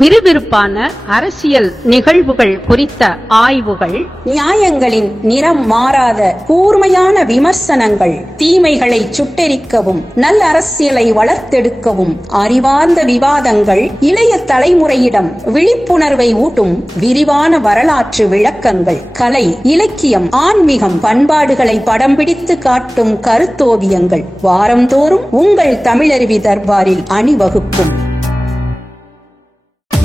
விறுவிறுப்பான அரசியல் நிகழ்வுகள் குறித்த ஆய்வுகள், நியாயங்களின் நிறம் மாறாத கூர்மையான விமர்சனங்கள், தீமைகளை சுட்டெரிக்கவும் நல்ல அரசியலை வளர்த்தெடுக்கவும் அறிவார்ந்த விவாதங்கள், இளைய தலைமுறையிடம் விழிப்புணர்வை ஊட்டும் விரிவான வரலாற்று விளக்கங்கள், கலை, இலக்கியம், ஆன்மீகம், பண்பாடுகளை படம் பிடித்து காட்டும் கருத்தோவியங்கள் வாரந்தோறும் உங்கள் தமிழருவி தர்பாரில் அணிவகுக்கும்.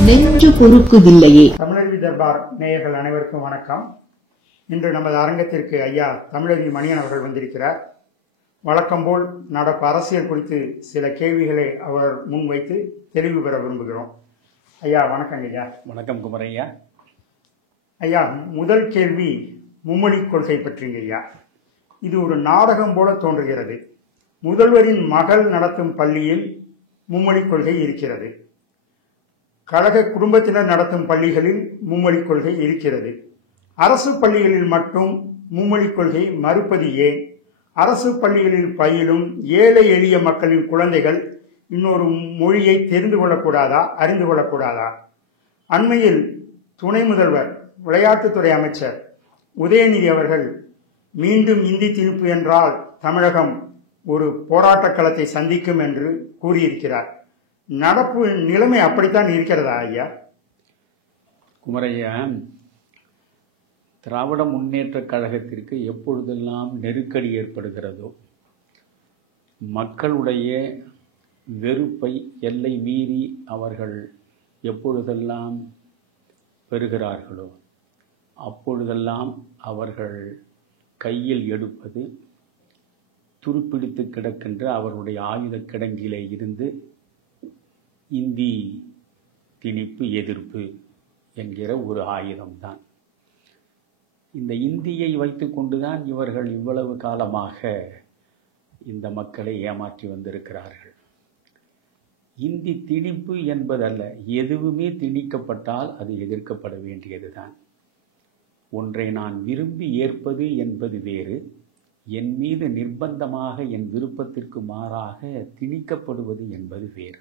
நெஞ்சு பொறுக்குதில்லையே. தமிழருவி தர்பார் நேயர்கள் அனைவருக்கும் வணக்கம். இன்று நமது அரங்கத்திற்கு ஐயா தமிழருவி மணியன் அவர்கள் வந்திருக்கிறார். வழக்கம் போல் நடப்பு அரசியல் குறித்து சில கேள்விகளை அவர் முன்வைத்து தெளிவு பெற விரும்புகிறோம். ஐயா வணக்கம். ஐயா வணக்கம் குமரையா. ஐயா, முதல் கேள்வி மும்மொழி கொள்கை பற்றிங்க. ஐயா, இது ஒரு நாடகம் போல தோன்றுகிறது. முதல்வரின் மகள் நடத்தும் பள்ளியில் மும்மொழி கொள்கை இருக்கிறது. கழக குடும்பத்தினர் நடத்தும் பள்ளிகளில் மும்மொழி கொள்கை இருக்கிறது. அரசு பள்ளிகளில் மட்டும் மும்மொழி கொள்கை மறுப்பது ஏன்? அரசு பள்ளிகளில் பயிலும் ஏழை எளிய மக்களின் குழந்தைகள் இன்னொரு மொழியை தெரிந்து கொள்ளக்கூடாதா, அறிந்து கொள்ளக்கூடாதா? அண்மையில் துணை முதல்வர், விளையாட்டுத்துறை அமைச்சர் உதயநிதி அவர்கள் மீண்டும் இந்தி திணிப்பு என்றால் தமிழகம் ஒரு போராட்ட களத்தை சந்திக்கும் என்று கூறியிருக்கிறார். நடப்பு நிலைமை அப்படித்தான் இருக்கிறதா ஐயா? குமரையா, திராவிட முன்னேற்ற கழகத்திற்கு எப்பொழுதெல்லாம் நெருக்கடி ஏற்படுகிறதோ, மக்களுடைய வெறுப்பை எல்லை மீறி அவர்கள் எப்பொழுதெல்லாம் பெறுகிறார்களோ அப்பொழுதெல்லாம் அவர்கள் கையில் எடுப்பது துருப்பிடித்து கிடக்கின்ற அவர்களுடைய ஆயுத கிடங்கிலே இருந்து இந்தி திணிப்பு எதிர்ப்பு என்கிற ஒரு ஆயுதம்தான். இந்த இந்தியை வைத்து கொண்டுதான் இவர்கள் இவ்வளவு காலமாக இந்த மக்களை ஏமாற்றி வந்திருக்கிறார்கள். இந்தி திணிப்பு என்பதல்ல, எதுவுமே திணிக்கப்பட்டால் அது எதிர்க்கப்பட வேண்டியதுதான். ஒன்றை நான் விரும்பி ஏற்பது என்பது வேறு, என் மீது நிர்பந்தமாக என் விருப்பத்திற்கு மாறாக திணிக்கப்படுவது என்பது வேறு.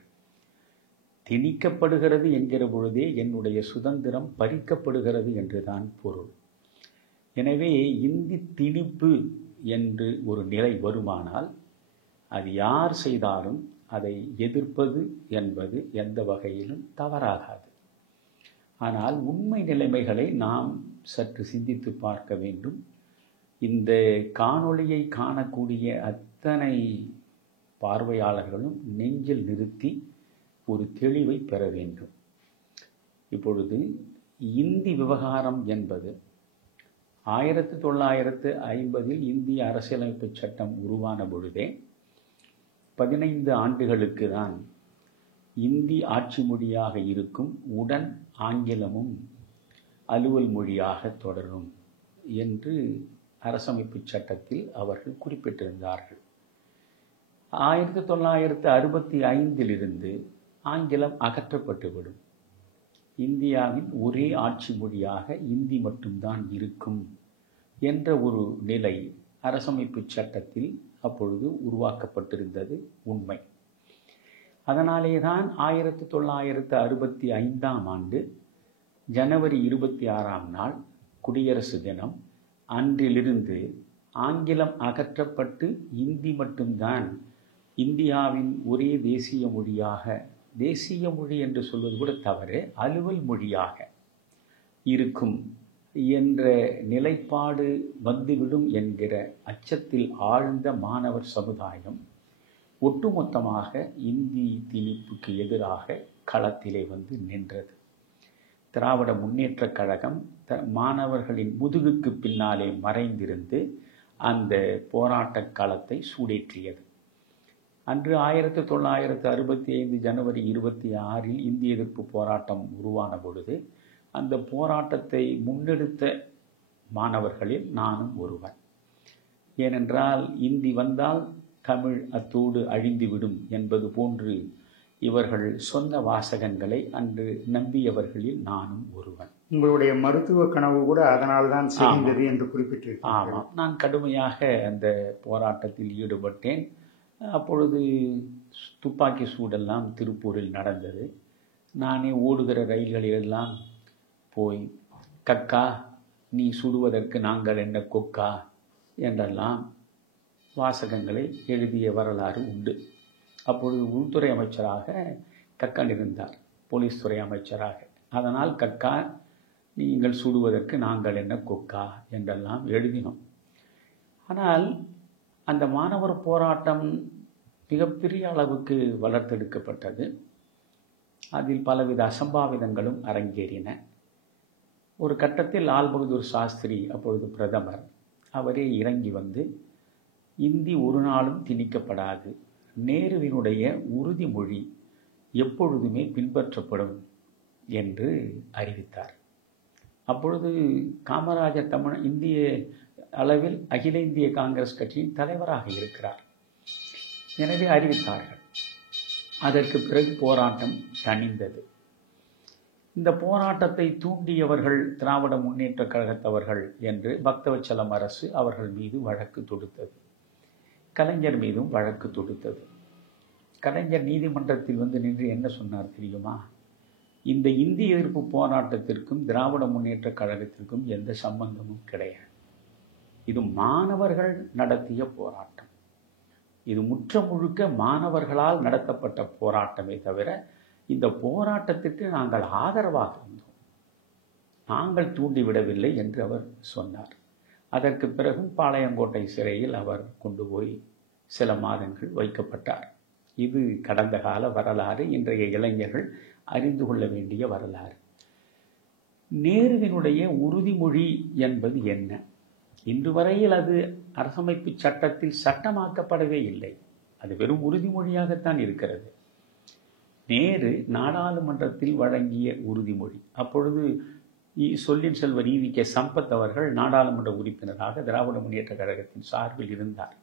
திணிக்கப்படுகிறது என்கிற பொழுதே என்னுடைய சுதந்திரம் பறிக்கப்படுகிறது என்றுதான் பொருள். எனவே இந்தி திணிப்பு என்று ஒரு நிலை வருமானால் அது யார் செய்தாலும் அதை எதிர்ப்பது என்பது எந்த வகையிலும் தவறாகாது. ஆனால் உண்மை நிலைமைகளை நாம் சற்று சிந்தித்து பார்க்க வேண்டும். இந்த காணொளியை காணக்கூடிய அத்தனை பார்வையாளர்களும் நெஞ்சில் நிறுத்தி ஒரு தெளிவை பெற வேண்டும். இப்பொழுது இந்தி விவகாரம் என்பது 1950 இந்திய அரசியலமைப்பு சட்டம் உருவான பொழுதே 15 ஆண்டுகளுக்கு தான் இந்தி ஆட்சி மொழியாக இருக்கும், உடன் ஆங்கிலமும் அலுவல் மொழியாக தொடரும் என்று அரசமைப்பு சட்டத்தில் அவர்கள் குறிப்பிட்டிருந்தார்கள். 1965 ஆங்கிலம் அகற்றப்பட்டுவிடும். இந்தியாவின் ஒரே ஆட்சி மொழியாக இந்தி மட்டும்தான் இருக்கும் என்ற ஒரு நிலை அரசமைப்பு சட்டத்தில் அப்பொழுது உருவாக்கப்பட்டிருந்தது உண்மை. அதனாலே தான் 1965 ஜனவரி 26 குடியரசு தினம் அன்றிலிருந்து ஆங்கிலம் அகற்றப்பட்டு இந்தி மட்டும்தான் இந்தியாவின் ஒரே தேசிய மொழியாக, தேசிய மொழி என்று சொல்வது கூட தவறு, அலுவல் மொழியாக இருக்கும் என்ற நிலைப்பாடு வந்துவிடும் என்கிற அச்சத்தில் ஆழ்ந்த மாணவர் சமுதாயம் ஒட்டுமொத்தமாக இந்தி திணிப்புக்கு எதிராக களத்திலே வந்து நின்றது. திராவிட முன்னேற்ற கழகம் மாணவர்களின் முதுகுக்கு பின்னாலே மறைந்திருந்து அந்த போராட்ட களத்தை சூடேற்றியது. அன்று 1965 ஜனவரி 26 இந்தி எதிர்ப்பு போராட்டம் உருவான பொழுது அந்த போராட்டத்தை முன்னெடுத்த மாணவர்களில் நானும் ஒருவன். ஏனென்றால் இந்தி வந்தால் தமிழ் அத்தோடு அழிந்துவிடும் என்பது போன்று இவர்கள் சொன்ன வாசகங்களை அன்று நம்பியவர்களில் நானும் ஒருவன். உங்களுடைய மருத்துவ கனவு கூட அதனால் தான் செய்தது என்று குறிப்பிட்டிருக்கிறீர்கள். ஆமாம், நான் கடுமையாக அந்த போராட்டத்தில் ஈடுபட்டேன். அப்பொழுது துப்பாக்கி சூடெல்லாம் திருப்பூரில் நடந்தது. நானே ஓடுகிற ரயில்களிலெல்லாம் போய் கக்கா நீ சுடுவதற்கு நாங்கள் என்ன கொக்கா என்றெல்லாம் வாசகங்களை எழுதிய வரலாறு உண்டு. அப்பொழுது உள்துறை அமைச்சராக கக்கன் இருந்தார், போலீஸ் துறை அமைச்சராக. அதனால் கக்கா நீங்கள் சுடுவதற்கு நாங்கள் என்ன கொக்கா என்றெல்லாம் எழுதினோம். ஆனால் அந்த மாணவர் போராட்டம் மிகப்பெரிய அளவுக்கு வளர்த்தெடுக்கப்பட்டது. அதில் பலவித அசம்பாவிதங்களும் அரங்கேறின. ஒரு கட்டத்தில் லால் பகதூர் சாஸ்திரி, அப்பொழுது பிரதமர், அவரே இறங்கி வந்து இந்தி ஒரு நாளும் திணிக்கப்படாது, நேருவினுடைய உறுதிமொழி எப்பொழுதுமே பின்பற்றப்படும் என்று அறிவித்தார். அப்பொழுது காமராஜர் இந்திய அளவில் அகில இந்திய காங்கிரஸ் கட்சியின் தலைவராக இருக்கிறார். எனவே அறிவித்தார்கள். அதற்கு பிறகு போராட்டம் தணிந்தது. இந்த போராட்டத்தை தூண்டியவர்கள் திராவிட முன்னேற்ற கழகத்தவர்கள் என்று பக்தவச்சலம் அரசு அவர்கள் மீது வழக்கு தொடுத்தது. கலைஞர் மீதும் வழக்கு தொடுத்தது. கலைஞர் நீதிமன்றத்தில் வந்து நின்று என்ன சொன்னார் தெரியுமா? இந்த இந்திய எதிர்ப்பு போராட்டத்திற்கும் திராவிட முன்னேற்ற கழகத்திற்கும் எந்த சம்பந்தமும் கிடையாது. இது மாணவர்கள் நடத்திய போராட்டம். இது முற்ற முழுக்க மாணவர்களால் நடத்தப்பட்ட போராட்டமே தவிர இந்த போராட்டத்திற்கு நாங்கள் ஆதரவாக இருந்தோம், நாங்கள் தூண்டிவிடவில்லை என்று அவர் சொன்னார். அதற்கு பிறகும் பாளையங்கோட்டை சிறையில் அவர் கொண்டு போய் சில மாதங்கள் வைக்கப்பட்டார். இது கடந்த கால வரலாறு, இன்றைய இளைஞர்கள் அறிந்து கொள்ள வேண்டிய வரலாறு. நேருவினுடைய உறுதிமொழி என்பது என்ன? இன்று வரையில் அது அரசமைப்பு சட்டத்தில் சட்டமாக்கப்படவே இல்லை. அது வெறும் உறுதிமொழியாகத்தான் இருக்கிறது. நேரு நாடாளுமன்றத்தில் வழங்கிய உறுதிமொழி. அப்பொழுது சொல்லின் செல்வர் ஈவிகே சம்பத் அவர்கள் நாடாளுமன்ற உறுப்பினராக திராவிட முன்னேற்ற கழகத்தின் சார்பில் இருந்தார்.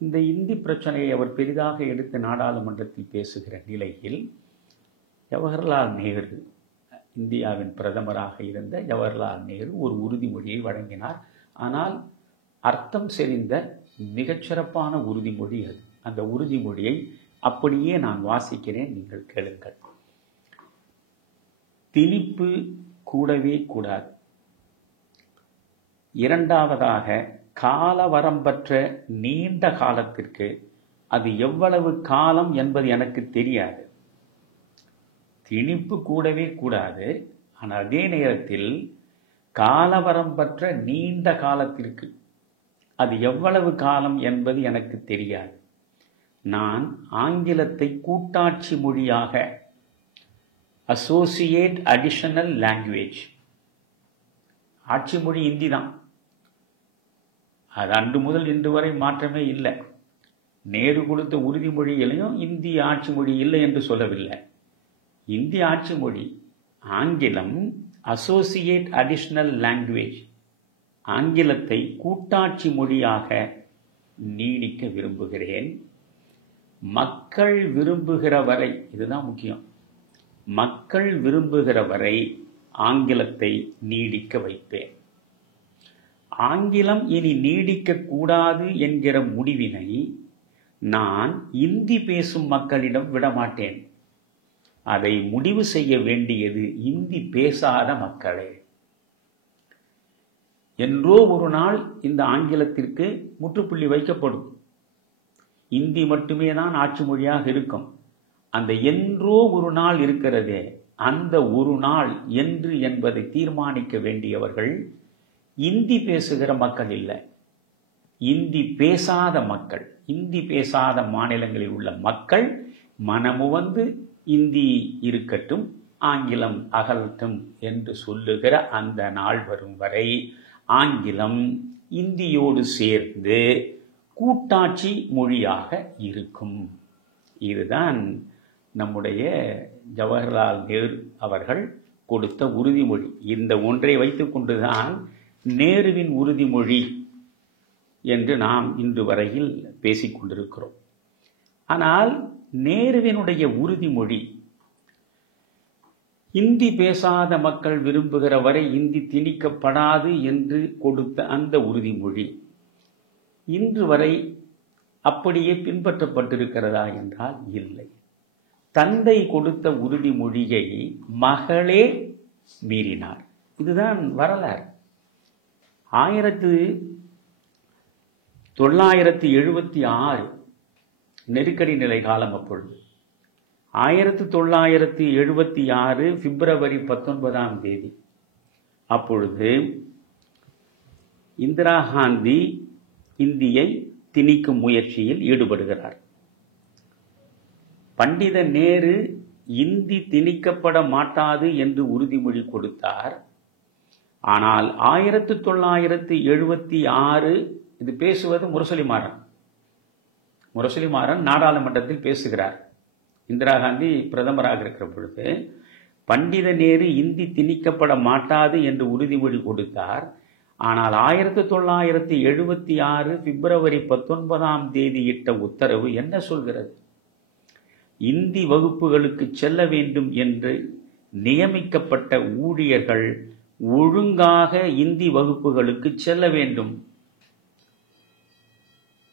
இந்த இந்தி பிரச்சனையை அவர் பெரிதாக எடுத்து நாடாளுமன்றத்தில் பேசுகிற நிலையில் ஜவஹர்லால் நேரு, இந்தியாவின் பிரதமராக இருந்த ஜவஹர்லால் நேரு ஒரு உறுதிமொழியை வழங்கினார். ஆனால் அர்த்தம் செறிந்த மிகச்சிறப்பான உறுதிமொழி அது. அந்த உறுதிமொழியை அப்படியே நான் வாசிக்கிறேன், நீங்கள் கேளுங்கள். திணிப்பு கூடவே கூடாது. இரண்டாவதாக, காலவரம்பற்ற நீண்ட காலத்திற்கு, அது எவ்வளவு காலம் என்பது எனக்கு தெரியாது. திணிப்பு கூடவே கூடாது. ஆனால் அதே நேரத்தில் காலவரம்பற்ற நீண்ட காலத்திற்கு, அது எவ்வளவு காலம் என்பது எனக்கு தெரியாது. நான் ஆங்கிலத்தை கூட்டாட்சி மொழியாக, அசோசியேட் அடிஷனல் லாங்குவேஜ், ஆட்சி மொழி இந்தி தான். அது அன்று முதல் இன்று வரை மாற்றமே இல்லை. நேரு கொடுத்த உறுதிமொழியிலையும் இந்தி ஆட்சி மொழி இல்லை என்று சொல்லவில்லை. இந்தி ஆட்சி மொழி. ஆங்கிலம் அசோசியேட் அடிஷனல் லாங்குவேஜ், ஆங்கிலத்தை கூட்டாட்சி மொழியாக நீடிக்க விரும்புகிறேன். மக்கள் விரும்புகிற வரை, இதுதான் முக்கியம், மக்கள் விரும்புகிற வரை ஆங்கிலத்தை நீடிக்க வைப்பேன். ஆங்கிலம் இனி நீடிக்கக்கூடாது என்கிற முடிவினை நான் இந்தி பேசும் மக்களிடம் விடமாட்டேன். அதை முடிவு செய்ய வேண்டியது இந்தி பேசாத மக்களே. என்றோ ஒரு நாள் இந்த ஆங்கிலத்திற்கு முற்றுப்புள்ளி வைக்கப்படும். இந்தி மட்டுமே தான் ஆட்சி மொழியாக இருக்கும். அந்த என்றோ ஒரு நாள் இருக்கிறதே, அந்த ஒரு நாள் என்று என்பதை தீர்மானிக்க வேண்டியவர்கள் இந்தி பேசுகிற மக்கள் இல்லை, இந்தி பேசாத மக்கள். இந்தி பேசாத மாநிலங்களில் உள்ள மக்கள் மனமுவந்து இந்தி இருக்கட்டும், ஆங்கிலம் அகலட்டும் என்று சொல்லுகிற அந்த நாள் வரும் வரை ஆங்கிலம் இந்தியோடு சேர்ந்து கூட்டாட்சி மொழியாக இருக்கும். இதுதான் நம்முடைய ஜவஹர்லால் நேரு அவர்கள் கொடுத்த உறுதிமொழி. இந்த ஒன்றை வைத்துக்கொண்டுதான் நேருவின் உறுதிமொழி என்று நாம் இன்று வரையில் பேசிக்கொண்டிருக்கிறோம். ஆனால் நேருவினுடைய உறுதிமொழி, இந்தி பேசாத மக்கள் விரும்புகிற வரை இந்தி திணிக்கப்படாது என்று கொடுத்த அந்த உறுதிமொழி இன்று வரை அப்படியே பின்பற்றப்பட்டிருக்கிறதா என்றால் இல்லை. தந்தை கொடுத்த உறுதிமொழியை மகளே மீறினார். இதுதான் வரலாறு. 1976 நெருக்கடி நிலை காலம். அப்பொழுது 1976 பிப்ரவரி 19 அப்பொழுது இந்திரா காந்தி இந்தியை திணிக்கும் முயற்சியில் ஈடுபடுகிறார். பண்டித நேரு இந்தி திணிக்கப்பட மாட்டாது என்று உறுதிமொழி கொடுத்தார். ஆனால் 1976 இது பேசுவது முரசொலிமாறன் நாடாளுமன்றத்தில் பேசுகிறார். இந்திரா காந்தி பிரதமராக இருக்கிற பொழுது பண்டித நேரு இந்தி திணிக்கப்பட மாட்டாது என்று உறுதிமொழி கொடுத்தார். ஆனால் 1976 பிப்ரவரி 19 இட்ட உத்தரவு என்ன சொல்கிறது? இந்தி வகுப்புகளுக்கு செல்ல வேண்டும் என்று நியமிக்கப்பட்ட ஊழியர்கள் ஒழுங்காக இந்தி வகுப்புகளுக்கு செல்ல வேண்டும்,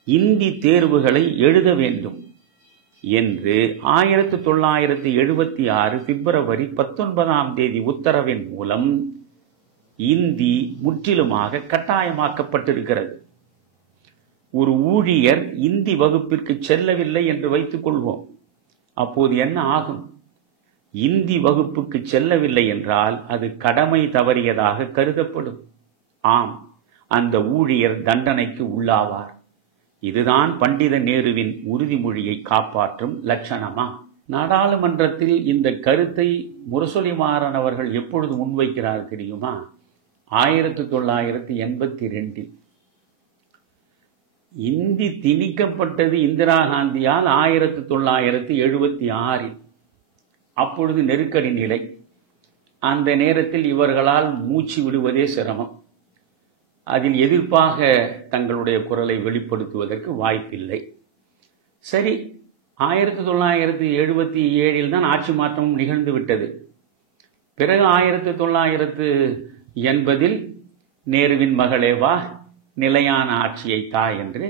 இந்தி தேர்வுகளை எழுத வேண்டும் என்று 1976 பிப்ரவரி 19 உத்தரவின் மூலம் இந்தி முற்றிலுமாக கட்டாயமாக்கப்பட்டிருக்கிறது. ஒரு ஊழியர் இந்தி வகுப்பிற்கு செல்லவில்லை என்று வைத்துக் கொள்வோம். அப்போது என்ன ஆகும்? இந்தி வகுப்புக்கு செல்லவில்லை என்றால் அது கடமை தவறியதாக கருதப்படும். ஆம், அந்த ஊழியர் தண்டனைக்கு உள்ளாவார். இதுதான் பண்டித நேருவின் உறுதிமொழியை காப்பாற்றும் லட்சணமா? நாடாளுமன்றத்தில் இந்த கருத்தை முரசொலிமாறன் அவர்கள் எப்பொழுது முன்வைக்கிறார் தெரியுமா? 1982 இந்தி திணிக்கப்பட்டது இந்திரா காந்தியால் 1976. அப்பொழுது நெருக்கடி நிலை. அந்த நேரத்தில் இவர்களால் மூச்சு விடுவதே சிரமம். அதில் எதிர்ப்பாக தங்களுடைய குரலை வெளிப்படுத்துவதற்கு வாய்ப்பில்லை. சரி, 1977 தான் ஆட்சி மாற்றமும் நிகழ்ந்து விட்டது. பிறகு 1980 நேருவின் மகளே வா, நிலையான ஆட்சியை தா என்று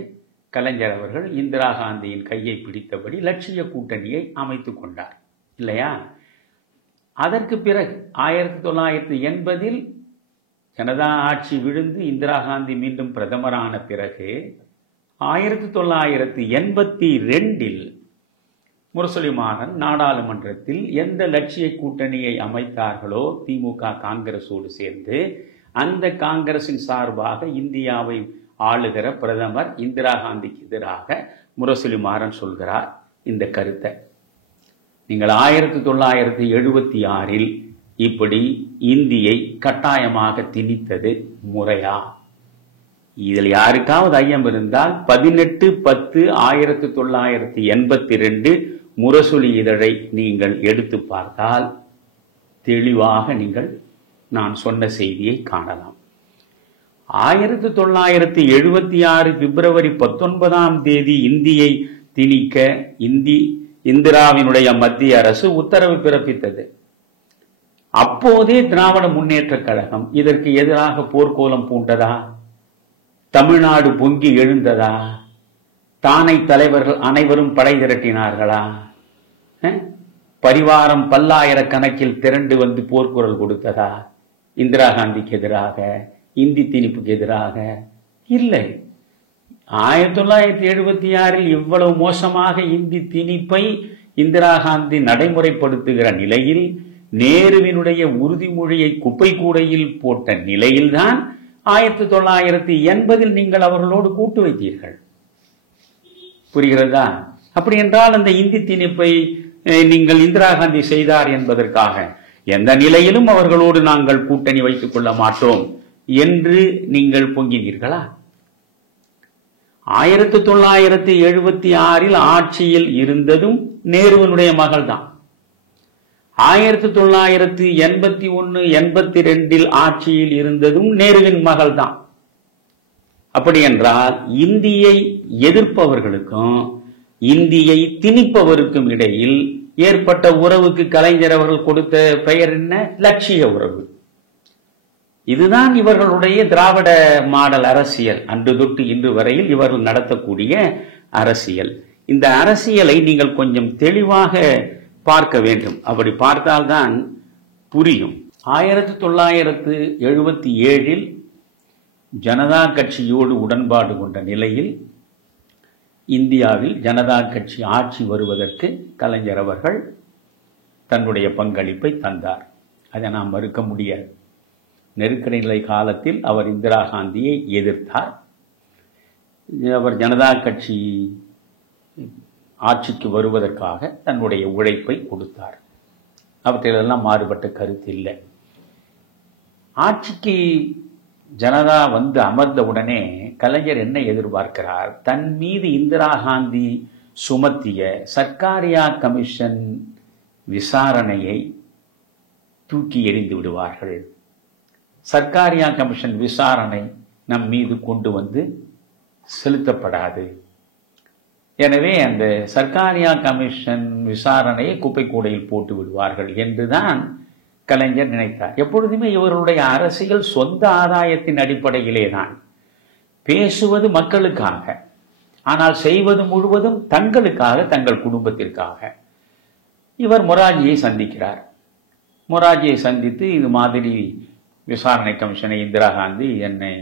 கலைஞர் அவர்கள் இந்திரா காந்தியின் கையை பிடித்தபடி லட்சிய கூட்டணியை அமைத்துக் கொண்டார் இல்லையா? அதற்கு பிறகு 1980 ஜனதா ஆட்சி விழுந்து இந்திரா காந்தி மீண்டும் பிரதமரான பிறகு 1982 முரசொலிமாறன் நாடாளுமன்றத்தில் எந்த லட்சிய கூட்டணியை அமைத்தார்களோ திமுக காங்கிரஸோடு சேர்ந்து, அந்த காங்கிரசின் சார்பாக இந்தியாவை ஆளுகிற பிரதமர் இந்திரா காந்திக்கு எதிராக முரசொலிமாறன் சொல்கிறார் இந்த கருத்தை. நீங்கள் 1976 இப்படி இந்தியை கட்டாயமாக திணித்தது முறையா? இதில் யாருக்காவது ஐயம் இருந்தால் 18/10/1982 முரசொலி இதழை நீங்கள் எடுத்து பார்த்தால் தெளிவாக நீங்கள் நான் சொன்ன செய்தியை காணலாம். 1976 பிப்ரவரி 19 இந்தியை திணிக்க இந்திராவினுடைய மத்திய அரசு உத்தரவு பிறப்பித்தது. அப்போதே திராவிட முன்னேற்ற கழகம் இதற்கு எதிராக போர்க்கோலம் பூண்டதா? தமிழ்நாடு பொங்கி எழுந்ததா? தானை தலைவர்கள் அனைவரும் படை திரட்டினார்களா? பரிவாரம் பல்லாயிரக்கணக்கில் திரண்டு வந்து போர்க்குரல் கொடுத்ததா? இந்திரா காந்திக்கு எதிராக, இந்தி திணிப்புக்கு எதிராக? இல்லை. 1976 இவ்வளவு மோசமாக இந்தி திணிப்பை இந்திரா காந்தி நடைமுறைப்படுத்துகிற நிலையில், நேருவினுடைய உறுதிமொழியை குப்பை கூடையில் போட்ட நிலையில்தான் 1980 நீங்கள் அவர்களோடு கூட்டு வைத்தீர்கள். புரிகிறதா? அப்படி என்றால் அந்த இந்தி திணிப்பை நீங்கள் இந்திரா காந்தி செய்தார் என்பதற்காக எந்த நிலையிலும் அவர்களோடு நாங்கள் கூட்டணி வைத்துக் கொள்ள மாட்டோம் என்று நீங்கள் பொங்கினீர்களா? 1976 ஆட்சியில் இருந்ததும் நேருவினுடைய மகள் தான். 1981-82 ஆட்சியில் இருந்ததும் நேருவின் மகள் தான். அப்படி என்றால் இந்தியை எதிர்ப்பவர்களுக்கும் இந்தியை திணிப்பவருக்கும் இடையில் ஏற்பட்ட உறவுக்கு கலைஞர் அவர்கள் கொடுத்த பெயர் என்ன? லட்சிய உறவு. இதுதான் இவர்களுடைய திராவிட மாடல் அரசியல். அன்று தொட்டு இன்று வரையில் இவர்கள் நடத்தக்கூடிய அரசியல். இந்த அரசியலை நீங்கள் கொஞ்சம் தெளிவாக பார்க்க வேண்டும். அப்படி பார்த்தால்தான் புரியும். 1977 ஜனதா கட்சியோடு உடன்பாடு கொண்ட நிலையில் இந்தியாவில் ஜனதா கட்சி ஆட்சி வருவதற்கு கலைஞர் அவர்கள் தன்னுடைய பங்களிப்பை தந்தார். அதை நாம் மறுக்க முடியாது. நெருக்கடி நிலை காலத்தில் அவர் இந்திரா காந்தியை எதிர்த்தார். அவர் ஜனதா கட்சி ஆட்சிக்கு வருவதற்காக தன்னுடைய உழைப்பை கொடுத்தார். அவற்றிலெல்லாம் மாறுபட்ட கருத்து இல்லை. ஆட்சிக்கு ஜனதா வந்து அமர்ந்தவுடனே கலைஞர் என்ன எதிர்பார்க்கிறார்? தன் மீது இந்திரா காந்தி சுமத்திய சர்க்காரியா கமிஷன் விசாரணையை தூக்கி எறிந்து விடுவார்கள். சர்க்காரியா கமிஷன் விசாரணை நம் மீது கொண்டு வந்து செலுத்தப்படாது. எனவே அந்த சர்க்காரியா கமிஷன் விசாரணையை குப்பை கூடையில் போட்டு விடுவார்கள் என்றுதான் கலைஞர் நினைத்தார். எப்பொழுதுமே இவர்களுடைய அரசியல் சொந்த ஆதாயத்தின் அடிப்படையிலே தான். பேசுவது மக்களுக்காக, ஆனால் செய்வது முழுவதும் தங்களுக்காக, தங்கள் குடும்பத்திற்காக. இவர் மொராஜியை சந்திக்கிறார். மொராஜியை சந்தித்து இது மாதிரி விசாரணை கமிஷனை இந்திரா காந்தி என்னை,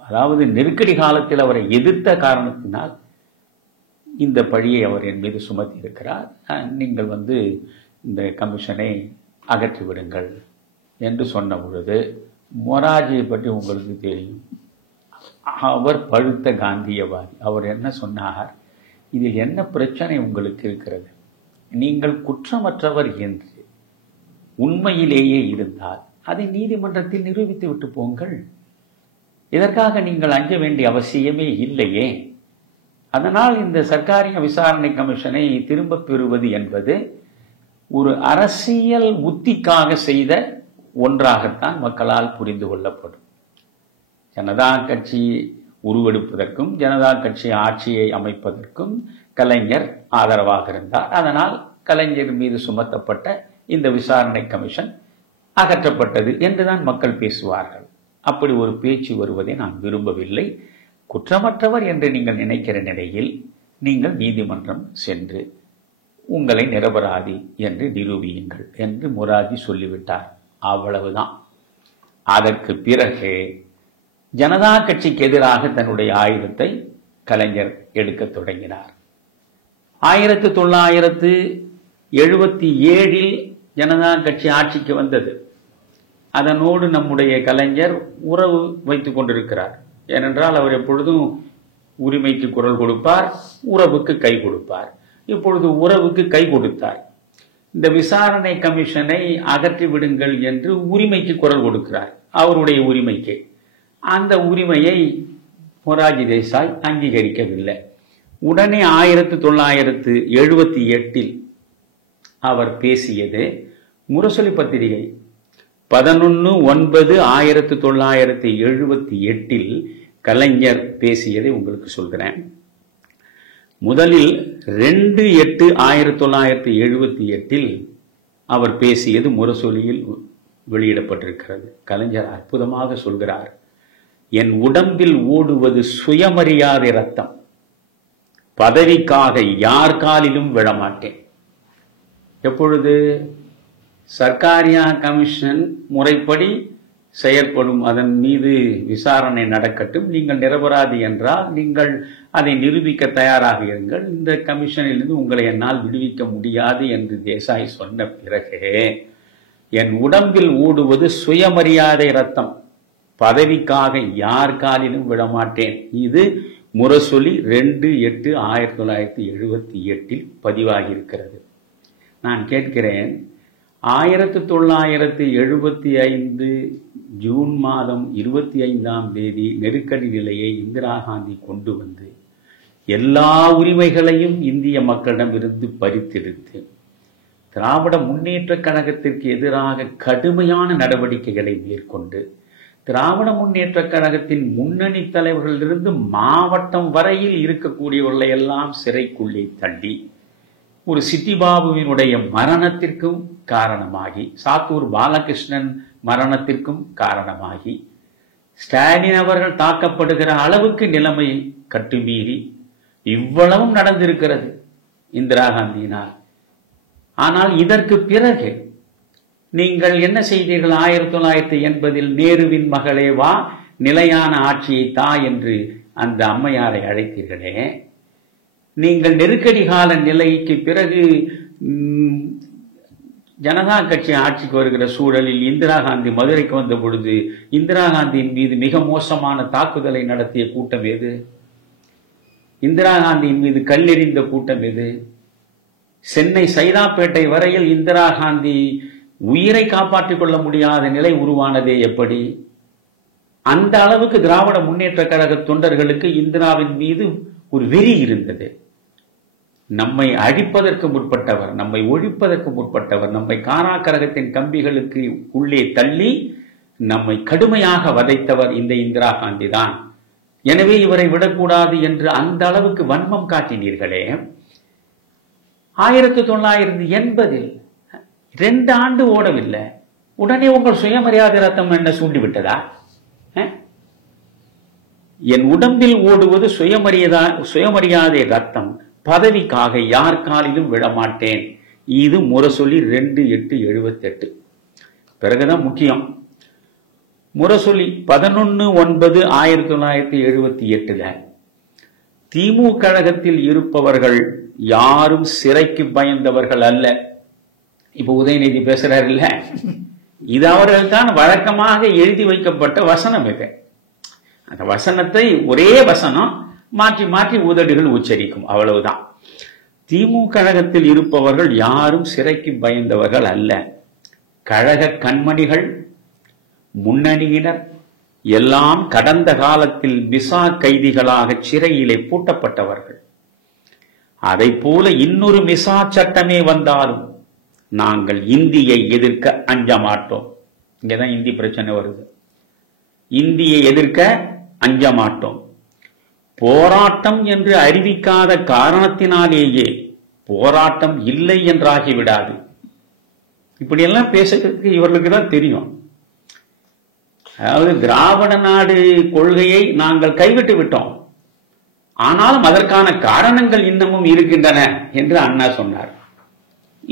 அதாவது நெருக்கடி காலத்தில் அவரை எதிர்த்த காரணத்தினால் இந்த பழியை அவர் என் மீது சுமத்தி இருக்கிறார். நீங்கள் வந்து இந்த கமிஷனை அகற்றிவிடுங்கள் என்று சொன்ன பொழுது, மொராஜியை பற்றி உங்களுக்கு தெரியும், அவர் பழுத்த காந்தியவாதி. அவர் என்ன சொன்னார்? இதில் என்ன பிரச்சனை உங்களுக்கு இருக்கிறது? நீங்கள் குற்றமற்றவர் என்று உண்மையிலேயே இருந்தால் அதை நீதிமன்றத்தில் நிரூபித்து விட்டு போங்கள். இதற்காக நீங்கள் அஞ்ச வேண்டிய அவசியமே இல்லையே. அதனால் இந்த சர்க்காரிய விசாரணை கமிஷனை திரும்ப பெறுவது என்பது ஒரு அரசியல் உத்திக்காக செய்த ஒன்றாகத்தான் மக்களால் புரிந்து கொள்ளப்படும். ஜனதா கட்சி உருவெடுப்பதற்கும் ஜனதா கட்சி ஆட்சியை அமைப்பதற்கும் கலைஞர் ஆதரவாக இருந்தார். அதனால் கலைஞர் மீது சுமத்தப்பட்ட இந்த விசாரணை கமிஷன் அகற்றப்பட்டது என்றுதான் மக்கள் பேசுவார்கள். அப்படி ஒரு பேச்சு வருவதை நான் விரும்பவில்லை. குற்றமற்றவர் என்று நீங்கள் நினைக்கிற நிலையில் நீங்கள் நீதிமன்றம் சென்று உங்களை நிரபராதி என்று நிரூபியுங்கள் என்று மொராஜி சொல்லிவிட்டார். அவ்வளவுதான். அதற்கு பிறகு ஜனதா கட்சிக்கு எதிராக தன்னுடைய ஆயுதத்தை கலைஞர் எடுக்க தொடங்கினார். 1977 ஜனதா கட்சி ஆட்சிக்கு வந்தது. அதனோடு நம்முடைய கலைஞர் உறவு வைத்துக் கொண்டிருக்கிறார். ஏனென்றால் அவர் எப்பொழுதும் உரிமைக்கு குரல் கொடுப்பார், உறவுக்கு கை கொடுப்பார். இப்பொழுது உறவுக்கு கை கொடுத்தார். இந்த விசாரணை கமிஷனை அகற்றி விடுங்கள் என்று உரிமைக்கு குரல் கொடுக்கிறார். அவருடைய உரிமைக்கு. அந்த உரிமையை மொராஜி தேசாய் அங்கீகரிக்கவில்லை. உடனே 1978 அவர் பேசியது முரசொலி பத்திரிகை 11/9/1978 கலைஞர் பேசியதை உங்களுக்கு சொல்கிறேன். முதலில் 2/8/1978 அவர் பேசியது முரசொலியில் வெளியிடப்பட்டிருக்கிறது. கலைஞர் அற்புதமாக சொல்கிறார், என் உடம்பில் ஓடுவது சுயமரியாதை ரத்தம், பதவிக்காக யார் காலிலும் விழமாட்டேன். எப்பொழுது? சர்க்காரியா கமிஷன் முறைப்படி செயற்படும், அதன் மீது விசாரணை நடக்கட்டும், நீங்கள் நிரபராதி என்றால் நீங்கள் அதை நிரூபிக்க தயாராக இருங்கள், இந்த கமிஷனிலிருந்து உங்களை என்னால் விடுவிக்க முடியாது என்று தேசாய் சொன்ன பிறகு, என் உடம்பில் ஓடுவது சுயமரியாதை ரத்தம், பதவிக்காக யார் காலிலும் விடமாட்டேன். இது முரசொலி 2/8/1978 பதிவாகியிருக்கிறது. நான் கேட்கிறேன், 1975 ஜூன் மாதம் 25ஆம் தேதி நெருக்கடி நிலையை இந்திரா காந்தி கொண்டு வந்து எல்லா உரிமைகளையும் இந்திய மக்களிடமிருந்து பறித்தெடுத்து திராவிட முன்னேற்ற கழகத்திற்கு எதிராக கடுமையான நடவடிக்கைகளை மேற்கொண்டு திராவிட முன்னேற்ற கழகத்தின் முன்னணி தலைவர்களிலிருந்து மாவட்டம் வரையில் இருக்கக்கூடியவர்களை எல்லாம் சிறைக்குள்ளே தள்ளி ஒரு சிட்டிபாபுவினுடைய மரணத்திற்கும் காரணமாகி, சாத்தூர் பாலகிருஷ்ணன் மரணத்திற்கும் காரணமாகி, ஸ்டாலின் அவர்கள் தாக்கப்படுகிற அளவுக்கு நிலைமை கட்டுமீறி இவ்வளவும் நடந்திருக்கிறது. இந்திரா காந்தியினால். ஆனால் இதற்கு பிறகு நீங்கள் என்ன செய்தீர்கள்? 1980 நேருவின் மகளே வா, நிலையான ஆட்சியை தா என்று அந்த அம்மையாரை அழைத்தீர்களே. நீங்கள் நெருக்கடி கால நிலைக்கு பிறகு ஜனதா கட்சி ஆட்சிக்கு வருகிற சூழலில் இந்திரா காந்தி மதுரைக்கு வந்த பொழுது இந்திரா காந்தியின் மீது மிக மோசமான தாக்குதலை நடத்திய கூட்டம் எது? இந்திரா காந்தியின் மீது கல்லெறிந்த கூட்டம் எது? சென்னை சைதாப்பேட்டை வரையில் இந்திரா காந்தி உயிரை காப்பாற்றிக் கொள்ள முடியாத நிலை உருவானதே எப்படி? அந்த அளவுக்கு திராவிட முன்னேற்ற கழக தொண்டர்களுக்கு இந்திராவின் மீது ஒரு வெறி இருந்தது. நம்மை அழிப்பதற்கு முற்பட்டவர், நம்மை ஒழிப்பதற்கு முற்பட்டவர், நம்மை காராக்கரகத்தின் கம்பிகளுக்கு உள்ளே தள்ளி நம்மை கடுமையாக வதைத்தவர் இந்த இந்திரா காந்தி தான். எனவே இவரை விடக்கூடாது என்று அந்த அளவுக்கு வன்மம் காட்டினீர்களே. 1980 2 ஆண்டு ஓடவில்லை, உடனே உங்கள் சுயமரியாதை ரத்தம் என்ன சூண்டிவிட்டதா? என் உடம்பில் ஓடுவது சுயமரியாதை ரத்தம். பதவிக்காக யார் காலிலும் விடமாட்டேன். இது முரசொலி 2/8/78. பிறகுதான் முக்கியம். முரசொலி 11/9/1978 திமுக கழகத்தில் இருப்பவர்கள் யாரும் சிறைக்கு பயந்தவர்கள் அல்ல. இப்ப உதயநிதி பேசுறாரு இல்ல, இது அவர்கள் தான் வழக்கமாக எழுதி வைக்கப்பட்ட வசனம். இது அந்த வசனத்தை ஒரே வசனம் மாற்றி மாற்றி உதடுகள் உச்சரிக்கும், அவ்வளவுதான். திமுக கழகத்தில் இருப்பவர்கள் யாரும் சிறைக்கு பயந்தவர்கள் அல்ல. கழக கண்மணிகள், முன்னணியினர் எல்லாம் கடந்த காலத்தில் விசா கைதிகளாக சிறையிலே பூட்டப்பட்டவர்கள். அதை போல இன்னொரு மிசா சட்டமே வந்தாலும் நாங்கள் இந்தியை எதிர்க்க அஞ்ச மாட்டோம். இங்கதான் இந்தி பிரச்சனை வருது. இந்தியை எதிர்க்க அஞ்ச மாட்டோம். போராட்டம் என்று அறிவிக்காத காரணத்தினாலேயே போராட்டம் இல்லை என்றாகிவிடாது. இப்படியெல்லாம் பேசுறதுக்கு இவர்களுக்கு தான் தெரியும். அதாவது திராவிட நாடு கொள்கையை நாங்கள் கைவிட்டு விட்டோம், ஆனாலும் அதற்கான காரணங்கள் இன்னமும் இருக்கின்றன என்று அண்ணா சொன்னார்.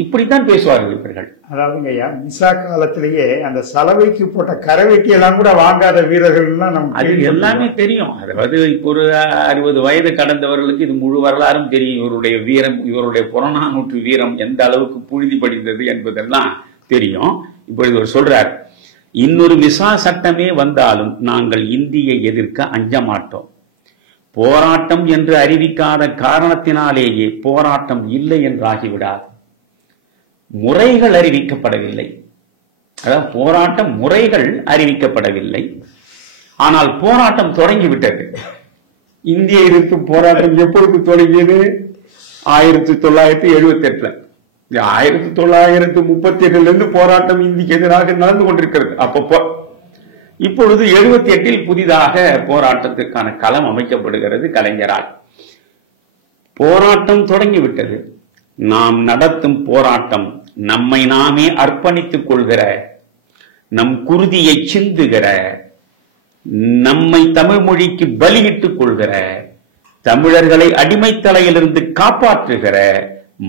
இப்படித்தான் பேசுவார்கள் இவர்கள். அதாவதுங்க ஐயா, மிசா காலத்திலேயே அந்த சலவைக்கு போட்ட கரவெட்டி எல்லாம் கூட வாங்காத வீரர்கள்லாம் நமக்கு அது எல்லாமே தெரியும். அதாவது இப்போ ஒரு 60 வயது கடந்தவர்களுக்கு இது முழு வரலாறும் தெரியும். இவருடைய வீரம், இவருடைய புறநானூற்று வீரம் எந்த அளவுக்கு புழுதி படித்தது என்பதெல்லாம் தெரியும். இப்பொழுது அவர் சொல்றார், இன்னொரு மிசா சட்டமே வந்தாலும் நாங்கள் இந்தியை எதிர்க்க அஞ்ச மாட்டோம். போராட்டம் என்று அறிவிக்காத காரணத்தினாலேயே போராட்டம் இல்லை என்றாகிவிடாது. முறைகள் அறிவிக்கப்படவில்லை, அதாவது போராட்ட முறைகள் அறிவிக்கப்படவில்லை, ஆனால் போராட்டம் தொடங்கிவிட்டது. இந்திய எதிர்ப்பு போராட்டம் எப்பொழுது தொடங்கியது? 1978. 1938 போராட்டம் இந்திக்கு எதிராக நடந்து கொண்டிருக்கிறது. அப்பப்போ இப்பொழுது 78 புதிதாக போராட்டத்திற்கான களம் அமைக்கப்படுகிறது கலைஞரால். போராட்டம் தொடங்கிவிட்டது. நாம் நடத்தும் போராட்டம் நம்மை நாமே அர்ப்பணித்துக் கொள்கிற, நம் குருதியை சிந்துகிற, நம்மை தமிழ் மொழிக்கு பலியிட்டுக் கொள்கிற, தமிழர்களை அடிமைத்தலையிலிருந்து காப்பாற்றுகிற